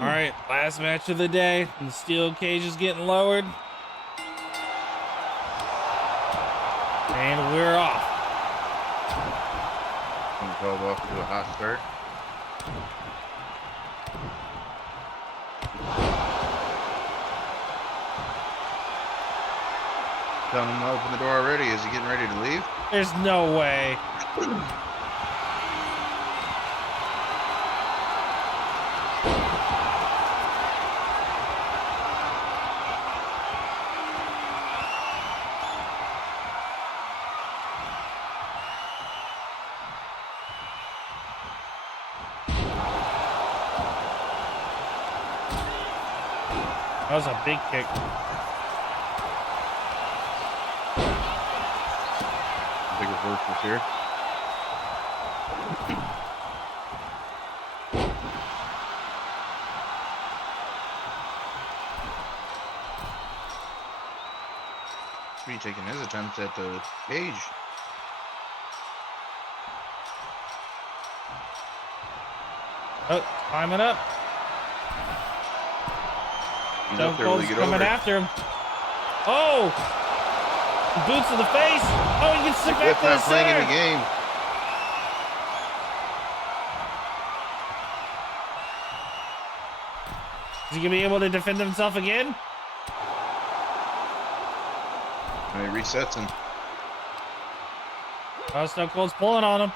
All right, last match of the day. And the steel cage is getting lowered. And we're off. 12 off to a hot start. Tell him to open the door already. Is he getting ready to leave? There's no way. That was a big kick. Big reversals here. Tree taking his attempt at the cage. Oh, climbing up. He's Stone up there. Will Cold's he get coming over? after him. Oh! Boots to the face. Oh, he gets sent back That's to the not playing in center. the game. Is he gonna be able to defend himself again? And he resets him. Oh, Stone Cold's pulling on him.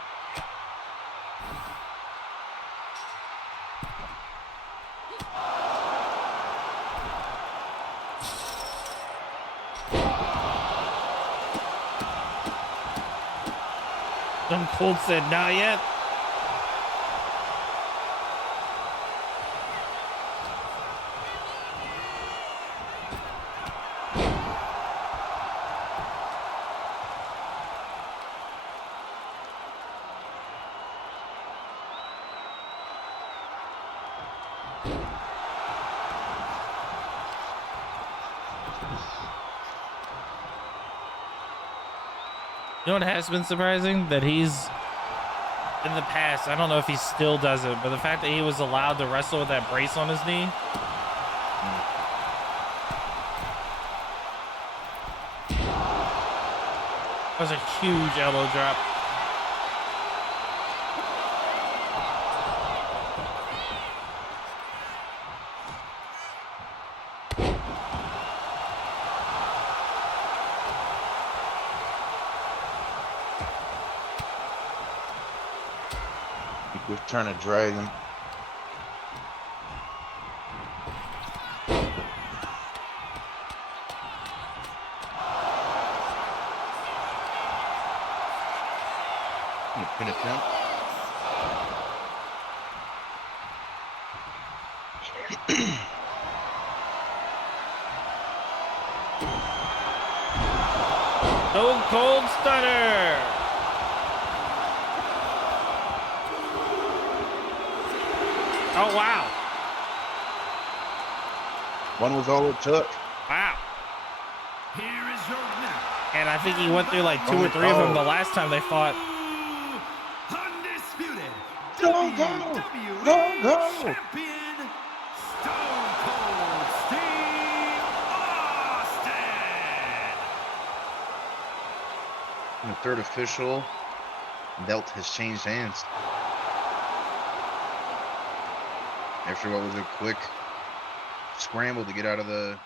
Stone Cold said, not yet. You know what has been surprising? That he's, in the past, I don't know if he still does it, but the fact that he was allowed to wrestle with that brace on his knee. That was a huge elbow drop. He was trying to drag him. Pin attempt. Stone Cold Stunner. Oh, wow. One was all it took. Wow. Here is your winner. And I think he went through like 2 or 3 of them the last time they fought. Undisputed Don't go! WWE Don't go! Champion Stone Cold Steve Austin. And the third official belt has changed hands. After what was a quick scramble to get out of the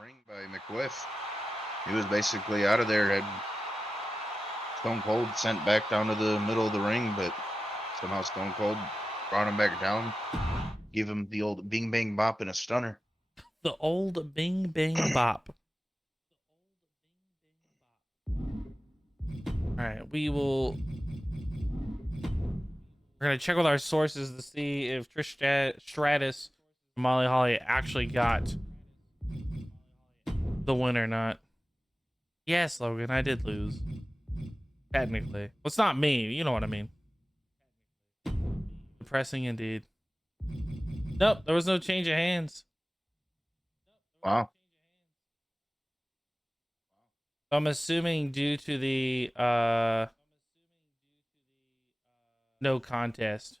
ring by McWiff, he was basically out of there. Had Stone Cold sent back down to the middle of the ring, but somehow Stone Cold brought him back down, give him the old bing bang bop and a stunner. The old bing bang bop. All right, we're gonna check with our sources to see if Trish Stratus and Molly Holly actually got the win or not. Yes, Logan, I did lose. Technically. Well, it's not me, you know what I mean. Depressing indeed. Nope, there was no change of hands. Wow. I'm assuming due to the no contest.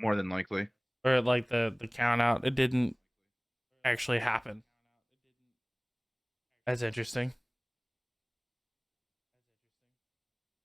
More than likely. or like the count out, it didn't actually happen. That's interesting.